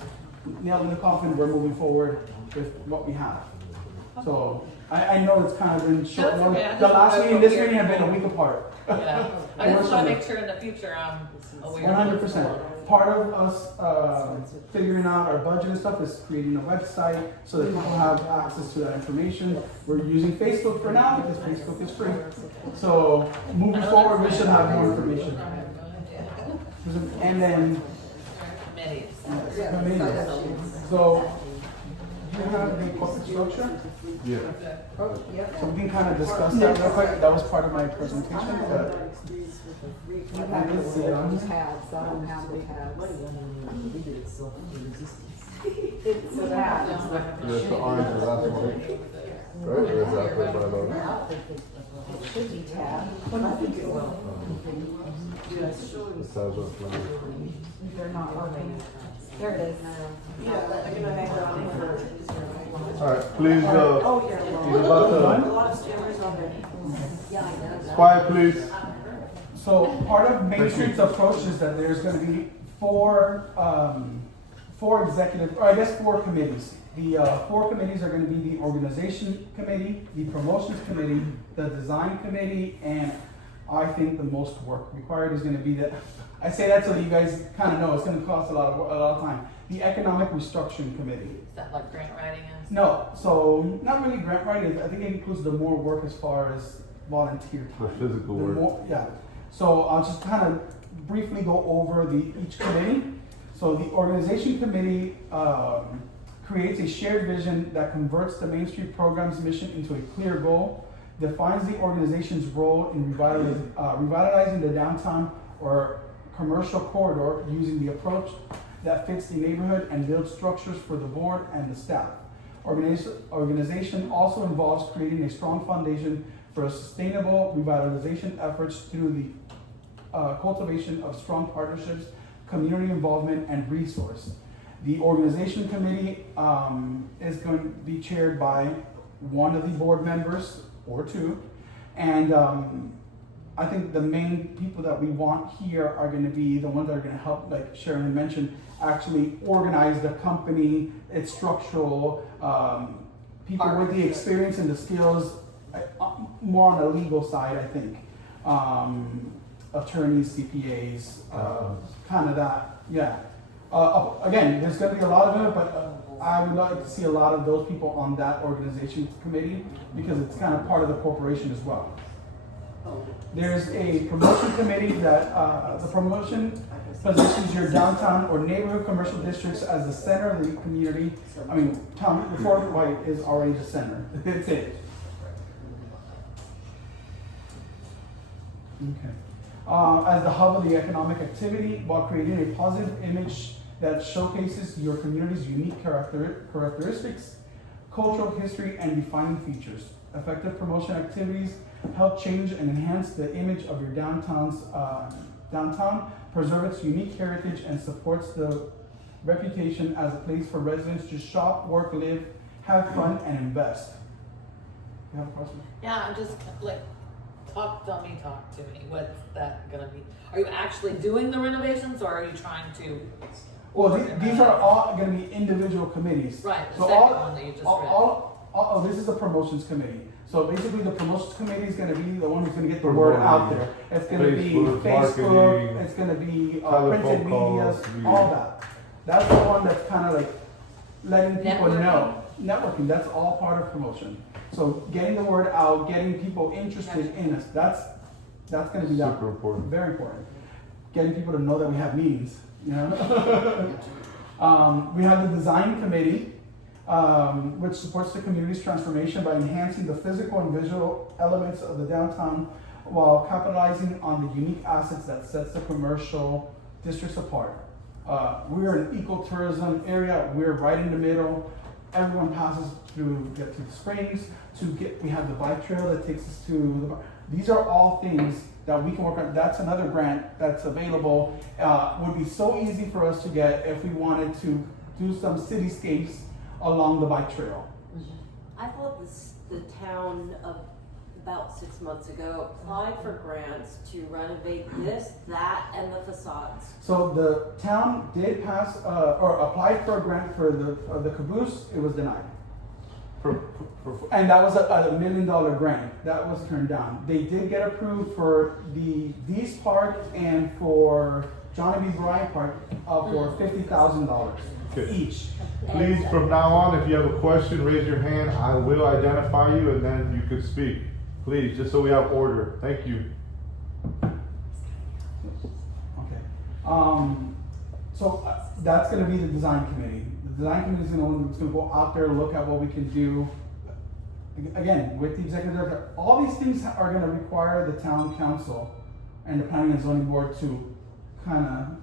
nailed in the coffin. We're moving forward with what we have. So I know it's kind of been short. No, it's okay. I The just last wanna meeting, know this what meeting have been a we're- week apart. Yeah, I just wanna make sure in the future I'm aware. 100%. Part of us figuring out our budget and stuff is creating a website so that people have access to that information. We're using Facebook for now because Facebook is free. So moving forward, we should have more information. And then, Committees. so you have the corporate structure? Yeah. Oh, yep. So we can kind of discuss that real quick. That was part of my presentation, but You have to see on tabs, I don't have the tabs. It's a tab. Yeah, it's the orange, the last one. Right, or is that for my vote? It should be tab. The tabs are fine. They're not working. There it is. Yeah, they're gonna hang around for. All right, please, Oh, yeah. he's about A to, lot of scammers already. quiet, please. so part of Main Thank you. Street's approach is that there's gonna be four executive, or I guess four committees. The four committees are gonna be the organization committee, the promotions committee, the design committee, and I think the most work required is gonna be that, I say that so that you guys kinda know, it's gonna cost a lot of time. The economic restructuring committee. Is that like grant writing is? No, so not really grant writing, I think it includes the more work as far as volunteer The time. physical The work. more- Yeah, so I'll just kind of briefly go over each committee. So the organization committee creates a shared vision that converts the Main Street program's mission into a clear goal, defines the organization's role in revitalizing the downtown or commercial corridor using the approach that fits the neighborhood and builds structures for the board and the staff. Organization also involves creating a strong foundation for sustainable revitalization efforts through the cultivation of strong partnerships, community involvement, and resource. The organization committee is going to be chaired by one of the board members or two, and I think the main people that we want here are going to be the ones that are going to help, like Sharon mentioned, actually organize the company, its structural, people with the experience and the skills, more on the legal side, I think. Attorneys, CPAs, kind of that, yeah. Again, there's going to be a lot of it, but I would like to see a lot of those people on that organization committee because it's kind of part of the corporation as well. There's a promotion committee that, the promotion positions your downtown or neighborhood commercial districts as the center of the community. I mean, Fort White is already the center. It's it. Okay. As the hub of the economic activity while creating a positive image that showcases your community's unique characteristics, cultural history, and defining features. Effective promotion activities help change and enhance the image of your downtown, preserve its unique heritage, and supports the reputation as a place for residents to shop, work, live, have fun, and invest. You have a question? Yeah, I'm just like, talk to me. What's that gonna be? Are you actually doing the renovations or are you trying to? Well, these are all gonna be individual committees. Right, the So second one that you just read. this is the promotions committee. So basically, the promotions committee is gonna be the one who's gonna get the word out there. It's gonna be Facebook, Facebook, marketing, it's gonna be telephone printed calls, medias, all that. That's the one that's kind of like letting people know. Networking, that's all part of promotion. So getting the word out, getting people interested in us, that's gonna be that. Super important. Very important. Getting people to know that we have meetings, you know? We have the design committee, which supports the community's transformation by enhancing the physical and visual elements of the downtown while capitalizing on the unique assets that sets the commercial districts apart. We're an ecotourism area. We're right in the middle. Everyone passes through, get to the springs, we have the bike trail that takes us to these are all things that we can work on. That's another grant that's available. Would be so easy for us to get if we wanted to do some cityscapes along the bike trail. I thought the town of about 6 months ago applied for grants to renovate this, that, and the facades. So the town did pass, or applied for a grant for the caboose, it was denied. And that was a $1 million grant, that was turned down. They did get approved for the Dees Park and for Johnny B. Bryant Park, for $50,000 each. Please, from now on, if you have a question, raise your hand. I will identify you and then you can speak. Please, just so we have order. Thank you. Okay. So that's gonna be the design committee. The design committee is gonna go out there, look at what we can do. Again, with the executive director, all these things are gonna require the town council and the planning and zoning board to kinda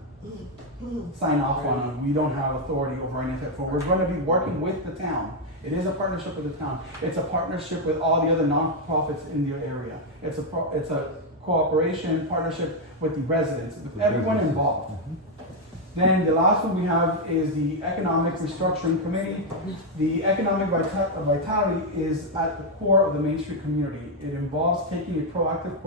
sign off on them. We don't have authority over any of that. We're gonna be working with the town. It is a partnership with the town. It's a partnership with all the other nonprofits in the area. It's a cooperation, partnership with the residents, with everyone involved. Then the last one we have is the Economic Restructuring Committee. The economic vitality is at the core of the Main Street community. It involves taking a proactive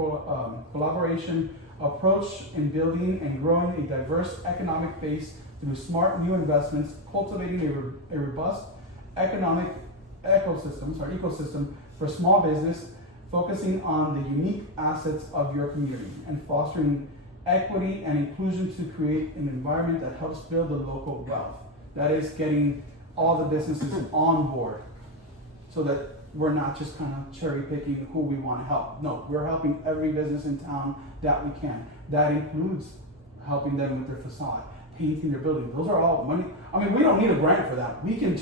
collaboration approach in building and growing a diverse economic base through smart new investments, cultivating a robust economic ecosystem for small business, focusing on the unique assets of your community, and fostering equity and inclusion to create an environment that helps build the local wealth. That is getting all the businesses on board so that we're not just kind of cherry picking who we want to help. No, we're helping every business in town that we can. That includes helping them with their facade, painting their building. Those are all money. I mean, we don't need a grant for that. We can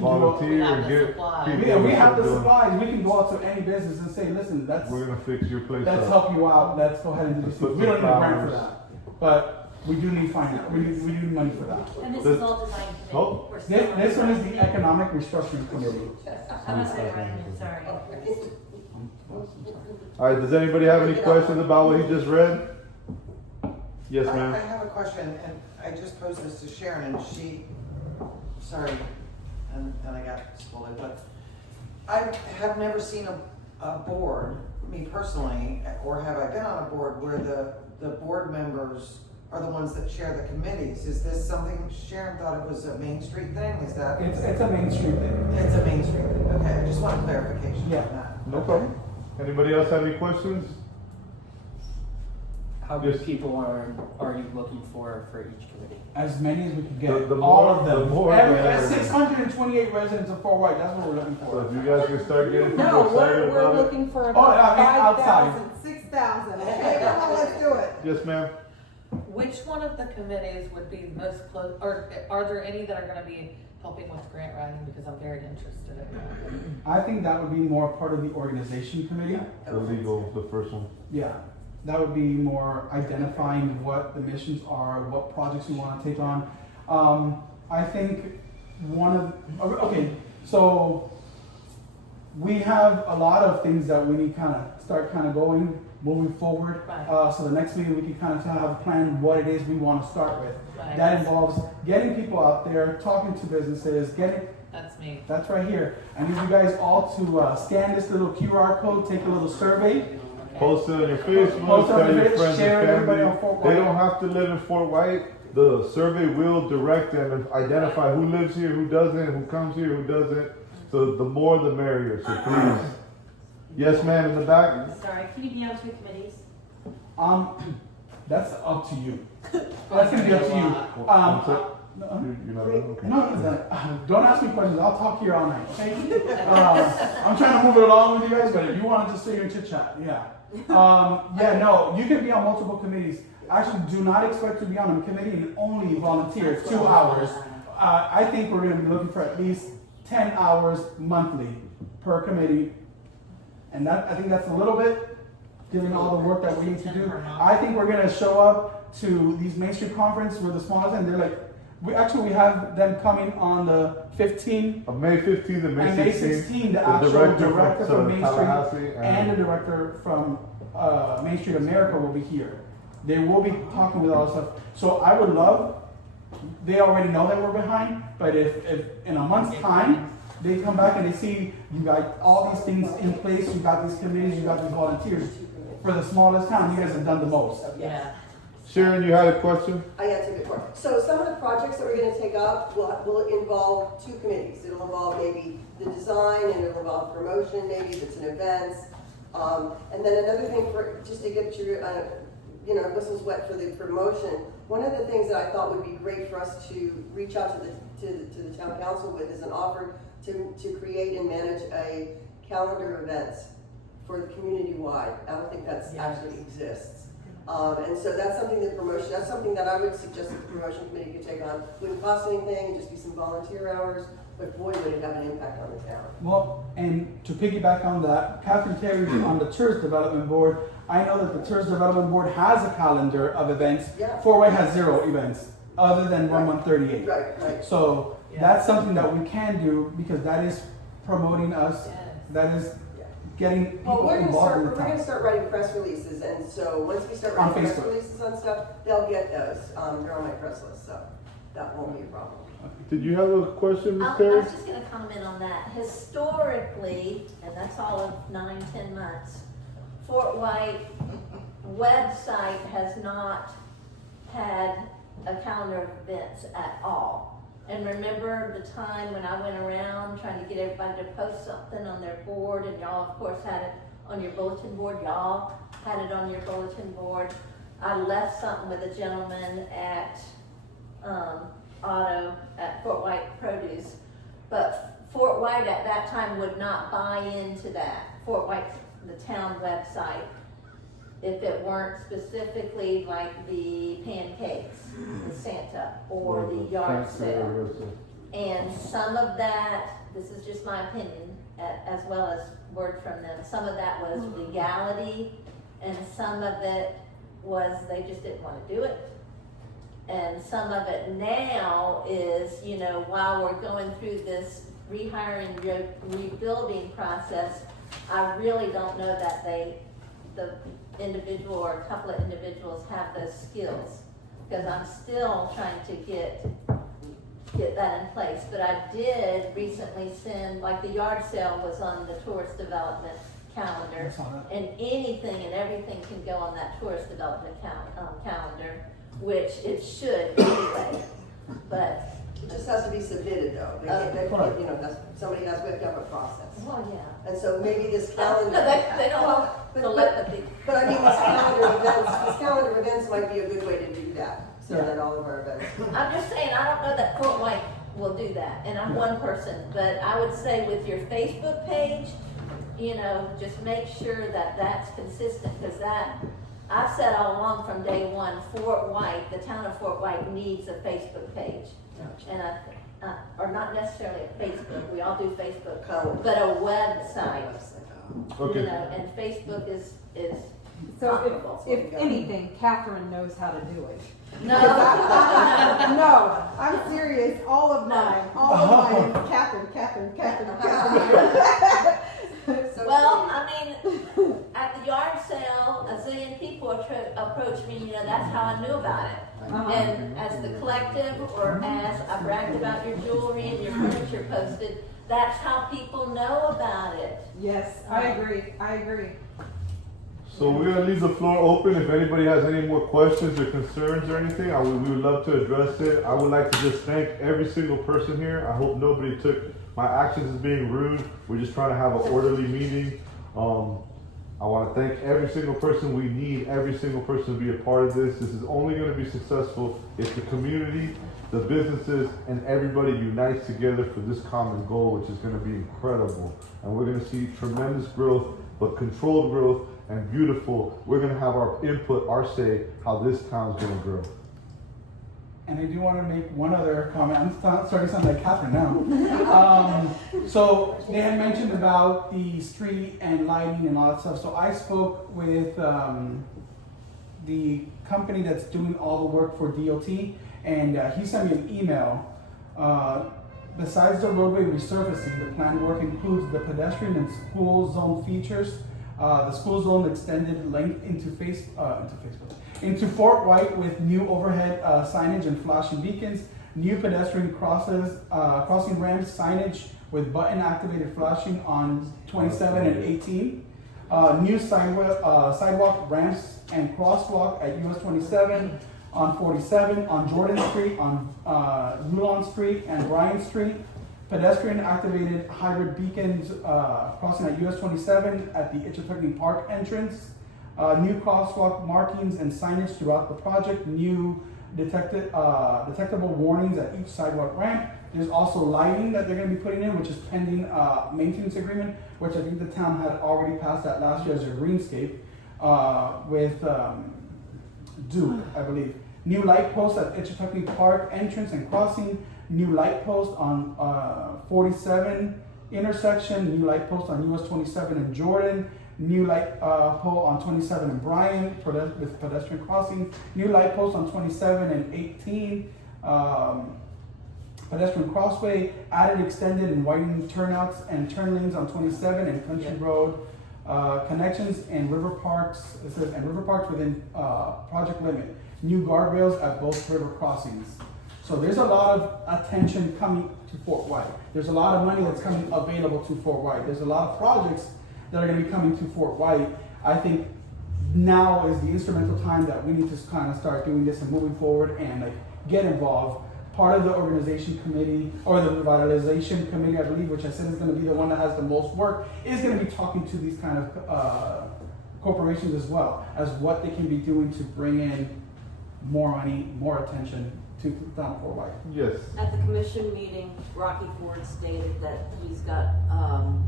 volunteer and get people. We have the supplies. We can go out to any business and say, listen, we're gonna fix your place let's up. help you out. Let's go ahead and do this. We don't need a grant for that, but we do need finance. We need money for that. And this is all design committee. Oh. We're still on This one is design the committee. Economic Restructuring Committee. I'm not saying right, sorry. All right, does anybody have any questions about what he just read? Yes, I ma'am. have a question, and I just posed this to Sharon, and sorry, and I got scolded, but I have never seen a board, me personally, or have I been on a board where the board members are the ones that chair the committees. Is this something, Sharon thought it was a Main Street thing, is that? It's a Main Street thing. It's a Main Street thing, okay, I just want clarification on Yeah. that. No problem. Anybody else have any questions? How Yes. many people are you looking for each committee? As many as we can get, The all more- of them. the more Every, the merrier. 628 residents of Fort White, that's what we're looking So for. if you guys can start getting people No, excited we're about it. looking for Oh, about I mean, outside. 5,000, 6,000, okay, come on, let's do it. Yes, ma'am. Which one of the committees would be most close, or are there any that are gonna be helping with grant writing, because I'm very interested in that. I think that would be more part of the organization committee. The legal, the first one. Yeah, that would be more identifying what the missions are, what projects we want to take on. I think okay, so we have a lot of things that we need start going, moving forward. Right. So the next meeting, we can kind of have a plan what it is we want to start with. Right. That involves getting people out there, talking to businesses, That's me. that's right here. I need you guys all to scan this little QR code, take a little survey. Post it on your Facebook, Post it on tell your your Facebook, friends share and it, everybody family. on Fort They White. don't have to live in Fort White. The survey will direct them and identify who lives here, who doesn't, who comes here, who doesn't. So the more the merrier, so please. Yes, ma'am, in the back? Sorry, can you be on 2 committees? That's up to you. That's gonna be up to you. You're not, okay. No, don't ask me questions. I'll talk here all night, okay? I'm trying to move it along with you guys, but if you want to just sit here and chit chat, yeah. No, you can be on multiple committees. Actually, do not expect to be on a committee and only volunteer 2 hours. I think we're gonna be looking for at least 10 hours monthly per committee. And I think that's a little bit, given all the work that we need to do. I think we're gonna show up to these Main Street Conference, we're the smallest, and they're like, we have them coming on the 15th On May 15th and May and May 16th. 16th, the actual director from Main Tallahassee Street and the director from Main Street America will be here. They will be talking with all this stuff. So I would love, they already know that we're behind, but if in a month's time, they come back and they see you got all these things in place, you got these committees, you got these volunteers. For the smallest town, you guys have done the most. Yeah. Sharon, you had a question? I answered it before. So some of the projects that we're gonna take up will involve 2 committees. It'll involve maybe the design, and it'll involve promotion, maybe if it's an event. And then another thing just to get your, whistles wet for the promotion, one of the things that I thought would be great for us to reach out to the town council with is an offer to create and manage a calendar of events for the community-wide. I don't think that's actually exists. And so that's something that's something that I would suggest that the promotion committee could take on. Wouldn't cost anything, just be some volunteer hours, but boy, would it have an impact on the town. Well, and to piggyback on that, Catherine Terry on the Tourist Development Board. I know that the Tourist Development Board has a calendar of events. Yeah. Fort White has 0 events, other than 1138. Right. So that's something that we can do, because that is promoting us. Yes. That is getting Well, people we're involved in the gonna town. start writing press releases, and so once we start On writing press Facebook. releases on stuff, they'll get those. They're on my press list, so that won't be a problem. Did you have a question, Ms. I Terry? was just gonna comment on that. Historically, and that's all of 9-10 months, Fort White website has not had a calendar of events at all. And remember the time when I went around trying to get everybody to post something on their board, and y'all of course had it on your bulletin board, y'all had it on your bulletin board. I left something with a gentleman at, Auto at Fort White Produce, but Fort White at that time would not buy into that, Fort White, the town website, if it weren't specifically like the pancakes, the Santa, or the yard sale. And some of that, this is just my opinion, as well as word from them, some of that was legality, and some of it was they just didn't want to do it. And some of it now is, while we're going through this rehiring, rebuilding process, I really don't know that the individual or a couple of individuals have those skills. Because I'm still trying to get that in place. But I did recently send, like the yard sale was on the tourist development calendar. And anything and everything can go on that tourist development calendar, which it should anyway. But It just has to be submitted though. Correct. You know, somebody has to have a process. Well, yeah. And so maybe this No, calendar. they don't want But- telepathy. But I mean, these calendar events might be a good way to do that, so that all of our events. I'm just saying, I don't know that Fort White will do that, and I'm one person, but I would say with your Facebook page, you know, just make sure that that's consistent, because that, I've said all along from day one, Fort White, the town of Fort White needs a Facebook page. And or not necessarily a Facebook, we all do Facebook, but a website, Okay. you know, and Facebook is So comparable. if anything, Catherine knows how to do it. No, No, I'm serious, all of mine is Catherine. well, I mean, at the yard sale, a zillion people approached me, you know, that's how I knew about it. And as the collective, or as I bragged about your jewelry and your furniture posted, that's how people know about it. Yes, I agree. So we're gonna leave the floor open. If anybody has any more questions or concerns or anything, we would love to address it. I would like to just thank every single person here. I hope nobody took my actions as being rude. We're just trying to have an orderly meeting. I want to thank every single person. We need every single person to be a part of this. This is only going to be successful if the community, the businesses, and everybody unites together for this common goal, which is going to be incredible. And we're going to see tremendous growth, but controlled growth and beautiful. We're going to have our input, our say, how this town's going to grow. And I do want to make one other comment. I'm starting to sound like Catherine now. So they had mentioned about the street and lighting and all that stuff. So I spoke with the company that's doing all the work for DOT, and he sent me an email. Besides the roadway resurfacing, the planned work includes the pedestrian and school zone features, the school zone extended length into Fort White with new overhead signage and flashing beacons, new pedestrian crossing ramps signage with button activated flashing on 27 and 18, new sidewalk ramps and crosswalk at US 27, on 47, on Jordan Street, on Lulon Street and Bryan Street, pedestrian activated hybrid beacons crossing at US 27 at the Itchitucky Park entrance, new crosswalk markings and signage throughout the project, new detectable warnings at each sidewalk ramp. There's also lighting that they're going to be putting in, which is pending maintenance agreement, which I think the town had already passed that last year as a greenscape with Duke, I believe. New light posts at Itchitucky Park entrance and crossing, new light post on 47 intersection, new light post on US 27 in Jordan, new light pole on 27 in Bryan with pedestrian crossing, new light post on 27 and 18, pedestrian crossway, added extended and widened turnouts and turn lanes on 27 and Country Road, connections and river parks, it says, and river parks within project limit, new guardrails at both river crossings. So there's a lot of attention coming to Fort White. There's a lot of money that's coming available to Fort White. There's a lot of projects that are going to be coming to Fort White. I think now is the instrumental time that we need to kind of start doing this and moving forward and like get involved. Part of the organization committee or the revitalization committee, I believe, which I said is going to be the one that has the most work, is going to be talking to these kind of corporations as well as what they can be doing to bring in more money, more attention to town of Fort White. Yes. At the commission meeting, Rocky Ford stated that he's got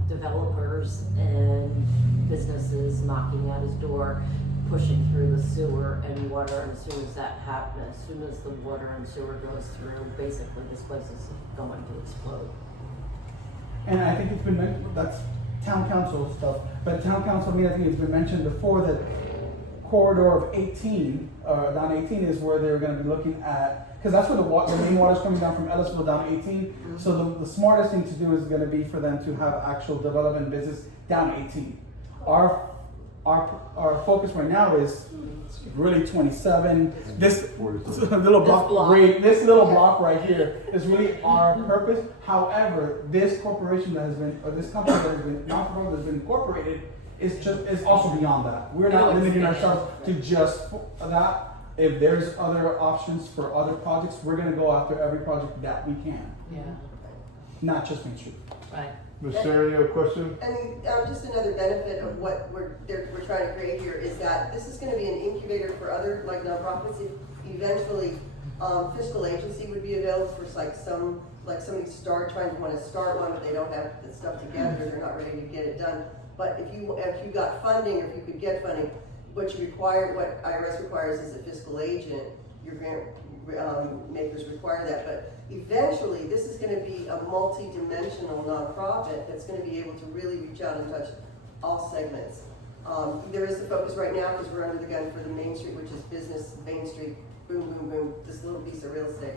developers and businesses knocking at his door, pushing through the sewer and water, and as soon as that happens, as soon as the water and sewer goes through, basically this place is going to explode. And I think it's been mentioned, that's town council stuff, but town council, I think it's been mentioned before that corridor of 18, down 18 is where they're going to be looking at, because that's where the main water is coming down from Ellisville down 18. Mm-hmm. So the smartest thing to do is going to be for them to have actual development business down 18. Our focus right now is really 27. This little block, this little block right here is really our purpose. However, this corporation that has been, or this company that has been, non-profit that's been incorporated, is also beyond that. We're not limiting ourselves to just that. if there's other options for other projects, we're gonna go after every project that we can, Yeah, not just Main Street. right. Ms. Sharon, you have a question? I mean, just another benefit of what we're trying to create here is that this is gonna be an incubator for other, like, nonprofits. If eventually, fiscal agency would be available for somebody trying to wanna start one, but they don't have the stuff together, they're not ready to get it done. But if you got funding, or if you could get funding, what IRS requires is a fiscal agent. Your grant makers require that, but eventually, this is gonna be a multi-dimensional nonprofit that's gonna be able to really reach out and touch all segments. There is the focus right now, because we're under the gun for the Main Street, which is business, Main Street, boom, boom, boom, this little piece of real estate.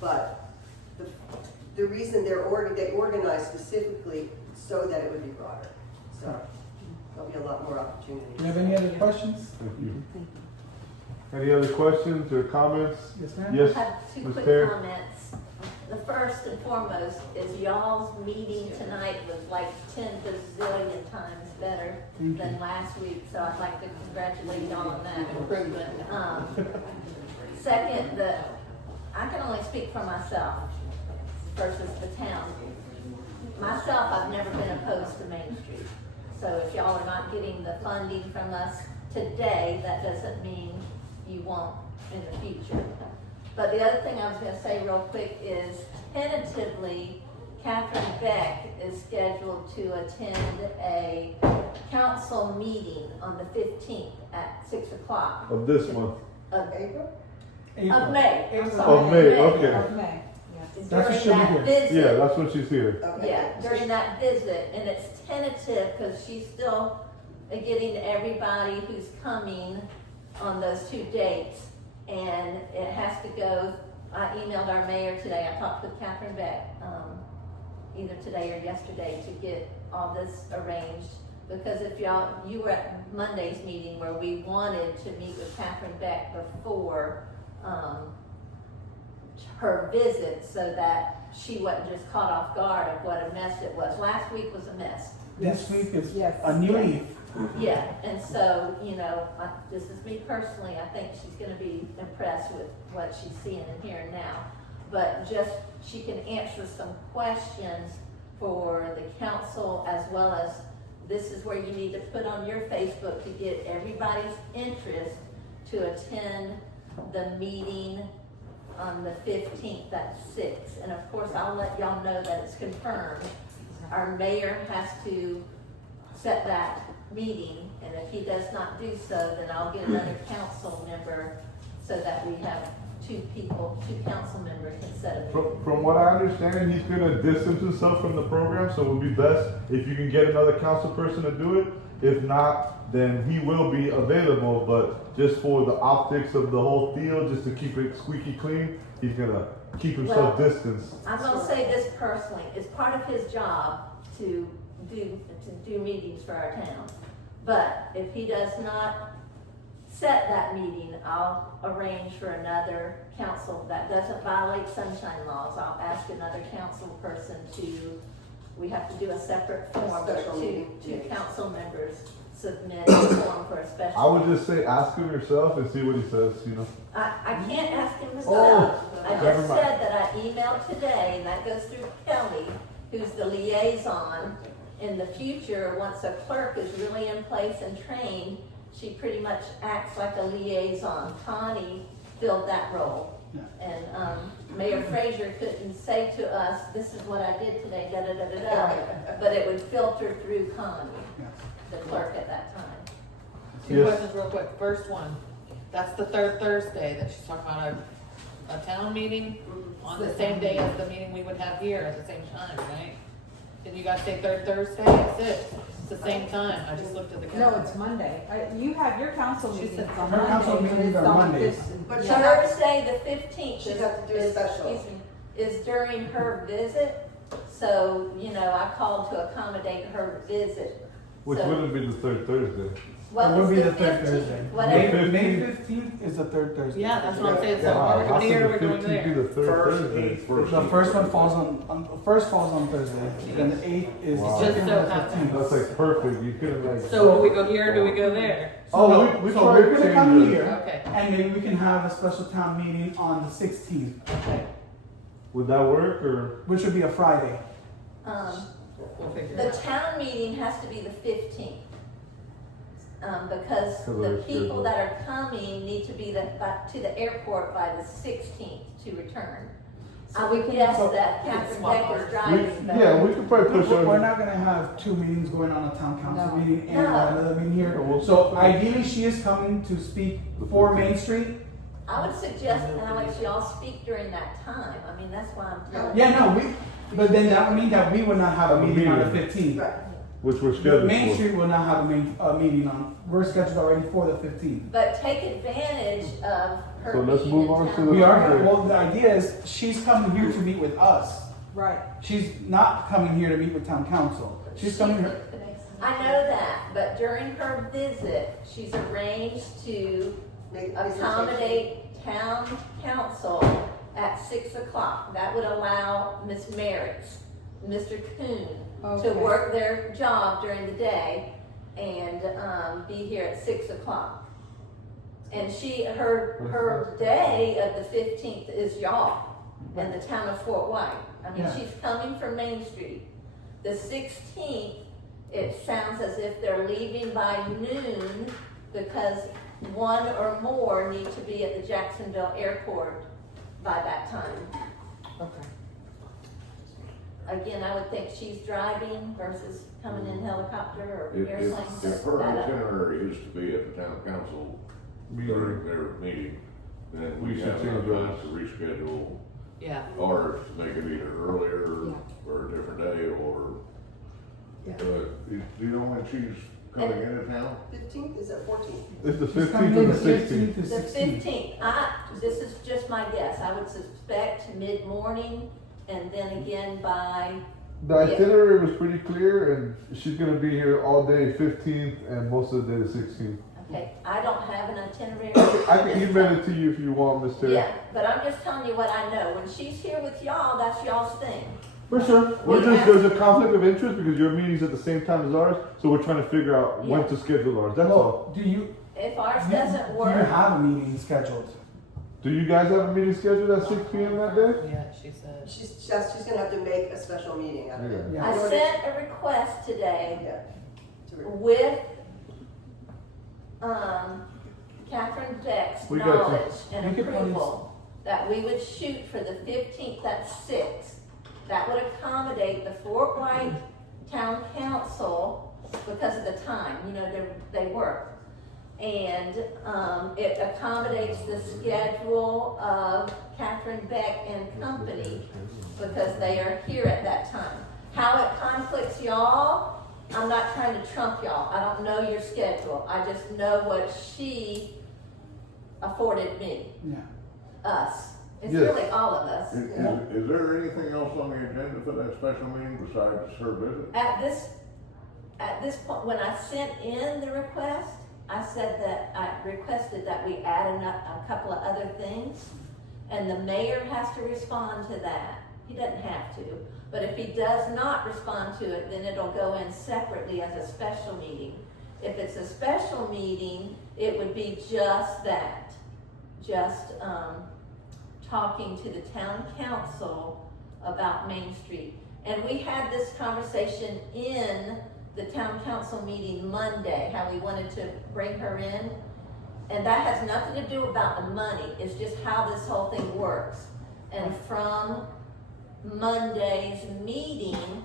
But the reason they organized specifically so that it would be broader. So there'll be a lot more opportunities. Do you have any other questions? Thank you. Any other questions or comments? Yes, ma'am? Yes, I have two Ms. quick Terry? comments. The first and foremost is y'all's meeting tonight was like 10 bazillion times better Thank than you. last week, so I'd like to congratulate y'all on that improvement. Second, I can only speak for myself versus the town. Myself, I've never been opposed to Main Street. So if y'all are not getting the funding from us today, that doesn't mean you won't in the future. But the other thing I was gonna say real quick is tentatively, Catherine Beck is scheduled to attend a council meeting on the 15th at 6 o'clock Of this month? of April? Of May. I'm April. sorry, Of May, okay. Of May, yes. That's what During she'll be that here. visit. Yeah, that's when she's here. Okay. Yeah, during that visit, and it's tentative, because she's still getting everybody who's coming on those 2 dates, and it has to go, I emailed our mayor today, I talked with Catherine Beck, either today or yesterday, to get all this arranged, because if you were at Monday's meeting where we wanted to meet with Catherine Beck before, her visit, so that she wasn't just caught off guard of what a mess it was. Last week was a mess. This week is Yes. a new leaf. Yeah, and so, this is me personally, I think she's gonna be impressed with what she's seeing and hearing now. But just, she can answer some questions for the council, as well as, this is where you need to put on your Facebook to get everybody's interest to attend the meeting on the 15th at 6. And of course, I'll let y'all know that it's confirmed. Our mayor has to set that meeting, and if he does not do so, then I'll get another council member so that we have two council members can set a meeting. From what I understand, he's gonna distance himself from the program, so it would be best if you can get another council person to do it. If not, then he will be available, but just for the optics of the whole deal, just to keep it squeaky clean, he's gonna keep himself Well, distanced. I'm gonna say this personally, it's part of his job to do meetings for our town. But if he does not set that meeting, I'll arrange for another council that doesn't violate sunshine laws. I'll ask another council person we have to do a separate form where Special meeting, two yes. council members submit a form for a special. I would just say ask him yourself and see what he says, I can't ask him to Oh, stop. I never just mind. said that I emailed today, and that goes through Kelly, who's the liaison. In the future, once a clerk is really in place and trained, she pretty much acts like a liaison. Connie filled that role. Yeah. And Mayor Frazier couldn't say to us, this is what I did today, da-da-da-da-da, but it would filter through Connie, Yes. the clerk at that time. Two Yes. questions real quick. First one, that's the third Thursday that she's talking about a town meeting on the same day as the meeting we would have here at the same time, right? Did you guys say third Thursday at 6? It's the same time. I just looked at the No, calendar. it's Monday. You have your council She meetings said- on Her Monday. council but meetings it's are on Mondays. this- But yeah. Thursday, the 15th She'd have to do a special. excuse me, is during her visit. So, I called to accommodate her visit. Which So- wouldn't be the third Thursday. What It would was be the the third 15th? Thursday. Whatever. May 15th is the third Thursday. Yeah, that's what I'm saying, so Wow, are we how going here or could are we going 15th be there? the third First, Thursday? The first one falls on first falls on Thursday, then the 8th is Wow. the Just second so and the happens. 15th. That's like perfect, you couldn't like. So do we go here or do we go there? Oh, So, we so tried we're gonna come changing it. here, Okay. and maybe we can have a special town meeting on the 16th, Would that work, or? which would be a Friday. We'll figure The it out. town meeting has to be the 15th. Because So the they're people scheduled. that are coming need to be to the airport by the 16th to return. I would guess So- that Catherine Swap Beck is orders. driving, but. Yeah, we could probably push We're on. not gonna have two meetings going on, a town council No. meeting and No. another meeting here. Yeah, we'll- So ideally, she is coming to speak for Main Street. I would suggest Alex, y'all speak during that time. I mean, that's why I'm telling you. Yeah, no, but then that would mean that we would not have a Have a meeting on the meeting. 15th. Right. Which we're The scheduled Main for. Street will not have a meeting on, we're scheduled already for the 15th. But take advantage of her So let's being move in on town. to the- We are, well, the idea is she's coming here to meet with us. Right. She's not coming here to meet with town council. She's coming here, I know that, but during her visit, she's arranged to Make accommodate town council at 6 o'clock. That would allow Ms. Merritts, Mr. Kuhn, to Okay. work their job during the day and, be here at 6 o'clock. And her day of the 15th is y'all in the town of Fort White. I mean, Yeah. she's coming from Main Street. The 16th, it sounds as if they're leaving by noon because one or more need to be at the Jacksonville airport by that time. Okay. Again, I would think she's driving versus coming in helicopter or If airplane. her That up. itinerary is to be at the town council during their meeting, then We we should have change enough time ours. to reschedule Yeah. or to make it either earlier or a different day or. Yeah. Do you know when she's coming into town? 15th, is that 14th? It's the she's coming 15th in and the the 16th. 15th to The 16th. 15th, this is just my guess, I would suspect mid-morning and then again by, The itinerary was pretty clear, and she's gonna be here all day 15th and most of the day the 16th. okay, I don't have an itinerary. I can email it to you if you want, Miss Terry. Yeah, but I'm just telling you what I know, when she's here with y'all, that's y'all's thing. For sure. There's a conflict of interest because your meeting's at the same time as ours, so we're trying to figure out when Yeah. to schedule ours. That's all. Well, do you If ours doesn't work. have a meeting scheduled? Do you guys have a meeting scheduled at 6 p.m. that day? Yeah, she said. She's gonna have to make a special meeting out of it. Yeah. I sent a request today Yeah. To- with, Catherine Beck's We got you. knowledge and You could approval that we would shoot for the 15th at 6. That would accommodate the Fort White Town Council because of the time, you know, they work. And, it accommodates the schedule of Catherine Beck and company because they are here at that time. How it conflicts y'all, I'm not trying to trump y'all. I don't know your schedule. I just know what she afforded me, Yeah. us. It's Yes. really all of us. Is there anything else on the agenda for that special meeting besides her visit? At this point, when I sent in the request, I said that I requested that we add a couple of other things, and the mayor has to respond to that. He doesn't have to, but if he does not respond to it, then it'll go in separately as a special meeting. If it's a special meeting, it would be just that, just, talking to the town council about Main Street. And we had this conversation in the town council meeting Monday, how we wanted to bring her in. And that has nothing to do about the money, it's just how this whole thing works. And from Monday's meeting,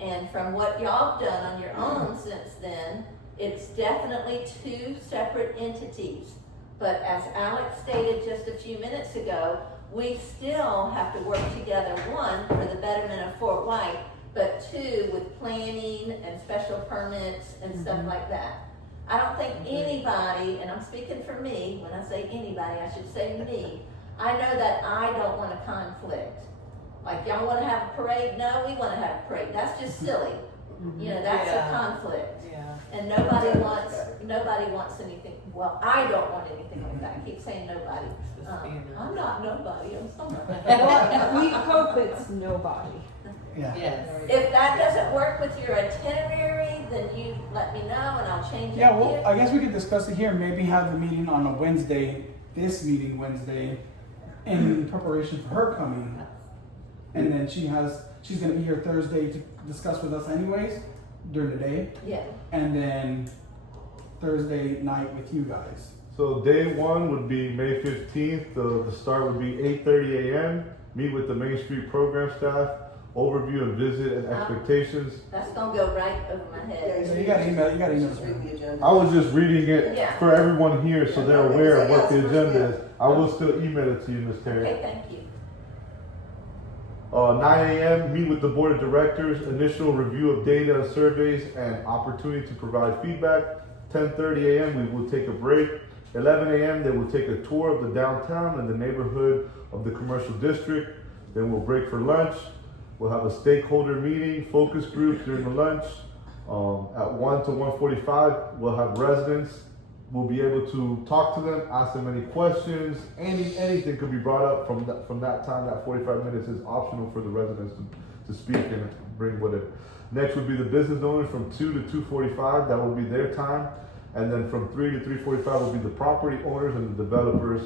and from what y'all have done on your own since then, it's definitely two separate entities. But as Alex stated just a few minutes ago, we still have to work together, one, for the betterment of Fort White, but two, with planning and special permits and stuff like that. I don't think anybody, and I'm speaking for me, when I say anybody, I should say me, I know that I don't want a conflict. Like, y'all wanna have a parade? No, we wanna have a parade. That's just silly. You know, that's a Yeah. conflict. Yeah. And nobody wants anything, well, I don't want anything like that, I keep saying nobody. I'm not nobody, I'm somebody. Well, we hope it's nobody. Yeah. Yes. If that doesn't work with your itinerary, then you let me know and I'll change it. Yeah, well, here. I guess we could discuss it here, maybe have the meeting on a Wednesday, this meeting Wednesday, in preparation for her coming. And then she's gonna be here Thursday to discuss with us anyways, during the day, Yeah, and then Thursday night with you guys. So day one would be May 15th. The start would be 8:30 a.m. Meet with the Main Street program staff, overview and visit and expectations. that's gonna go right over my head. So you gotta email Just read the agenda. I was just reading it Yeah. for everyone here so they're Okay, aware so of what yes, the first agenda step. is. I will still email it to you, Ms. Terry. Okay, thank you. 9 a.m. Meet with the board of directors, initial review of data and surveys, and opportunity to provide feedback. 10:30 a.m. we will take a break. 11 a.m. they will take a tour of the downtown and the neighborhood of the commercial district. Then we'll break for lunch. We'll have a stakeholder meeting, focus groups during the lunch. At 1 to 1:45 we'll have residents. We'll be able to talk to them, ask them any questions, anything could be brought up from that time. That 45 minutes is optional for the residents to speak and bring whatever. Next would be the business owners from 2 to 2:45. That will be their time. And then from 3 to 3:45 will be the property owners and the developers.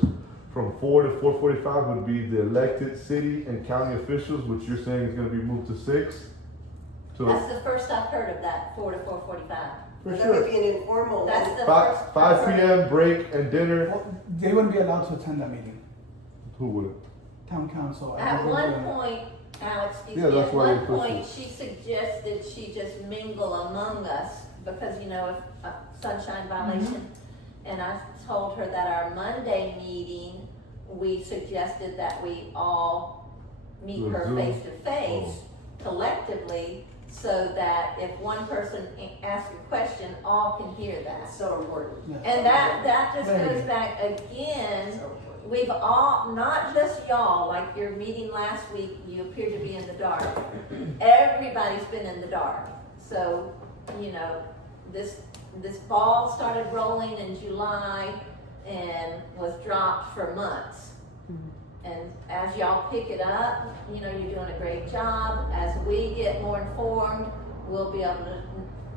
From 4 to 4:45 would be the elected city and county officials, which you're saying is gonna be moved to 6. So That's the first I've heard of that, 4 to 4:45. For That sure. would be an informal. That's the 5 first. 5 p.m. break and dinner. Well, they wouldn't be allowed to attend that meeting. Who would? Town council. I At don't think one they're gonna- point, Alex, excuse Yeah, me, that's at why one they pushed point, it. she suggested she just mingle among us because, you know, of a sunshine violation. And I told her that our Monday meeting, we suggested that we all meet Do a her Zoom? face to face collectively so that if one person asks a question, all can hear that. That's so important. Yeah. And that just Very goes good. back again, we've all, not just y'all, like your meeting last week, you appear to be in the dark. Everybody's been in the dark. So, you know, this ball started rolling in July and was dropped for months. And as y'all pick it up, you know, you're doing a great job. As we get more informed,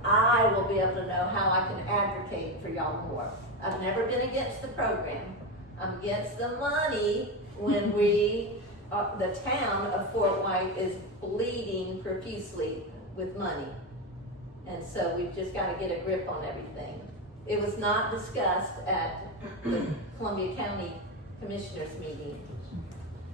I will be able to know how I can advocate for y'all more. I've never been against the program. I'm against the money when the town of Fort White is bleeding profusely with money. And so we've just gotta get a grip on everything. It was not discussed at the Columbia County Commissioners meeting.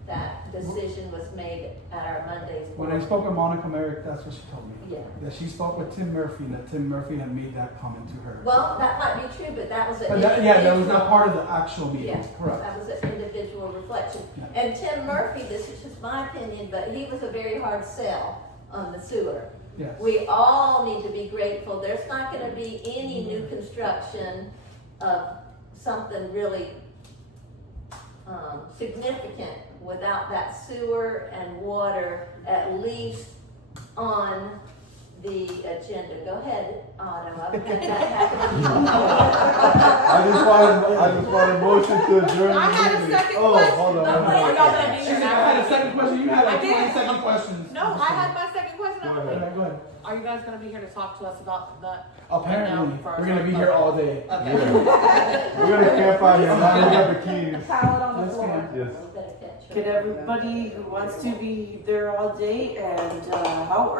That decision was made at our Monday's. When I spoke with Monica Merrick, that's what she told me. Yeah. That she spoke with Tim Murphy, and that Tim Murphy had made that comment to her. Well, that might be true, but that was an But that was individual- not part of the actual meeting. Yeah, Correct. that was an individual reflection. Yeah. And Tim Murphy, this is just my opinion, but he was a very hard sell on the sewer. Yes. We all need to be grateful. There's not gonna be any new construction of something really significant without that sewer and water at least on the agenda. Go ahead, Otto. I've had that happen. I just want a motion to adjourn the I had a meeting. second Oh, question. hold on. Oh, hold wait. on. Y'all gonna be here I now? had a second question. You had like I did. 20 second questions. No, I had my second question. Go already. ahead. Okay, go ahead. Are you guys gonna be here to talk to us about that? Apparently, for we're gonna be here all day. Okay. We're gonna camp out here. Now we have the keys. Pallet on the Let's floor. camp. Yes. Can everybody who wants to be there all day, and how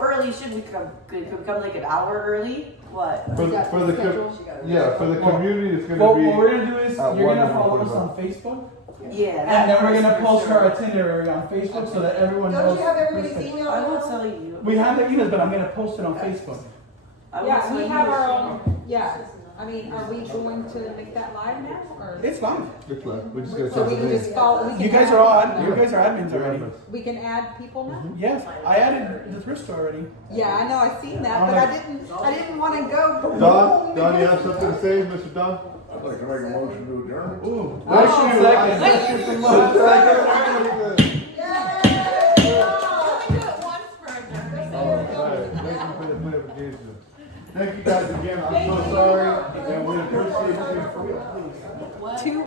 early should we come? Could we come like an hour early? What? For the for the community, it's gonna Well, be. what we're gonna do is at you're 1 gonna and follow us 1:45. on Facebook, Yeah. and then we're gonna for post sure. our itinerary on Facebook so that everyone knows. Don't you have everybody's Listen, email? I will now? tell you. We have the emails, but I'm gonna post it on Facebook. I will Yeah, tell we you have this. our own, yeah. I mean, are we going to make that live now, or? It's fine. It's like, we're just gonna So we set can the just name. follow, we can. You guys add are all people you now. guys are admins already. We can add people now? Yes, I added the thrift store already. Yeah, I know, I seen that, but I didn't wanna go. Don, you have something to say, Mr. Don? I'd like to make a motion to adjourn. Ooh. Oh, second. Second. Can we do it once for adjournment? All right, thank you for the clarification. Thank you guys again. I'm so sorry, and we appreciate you. What? Two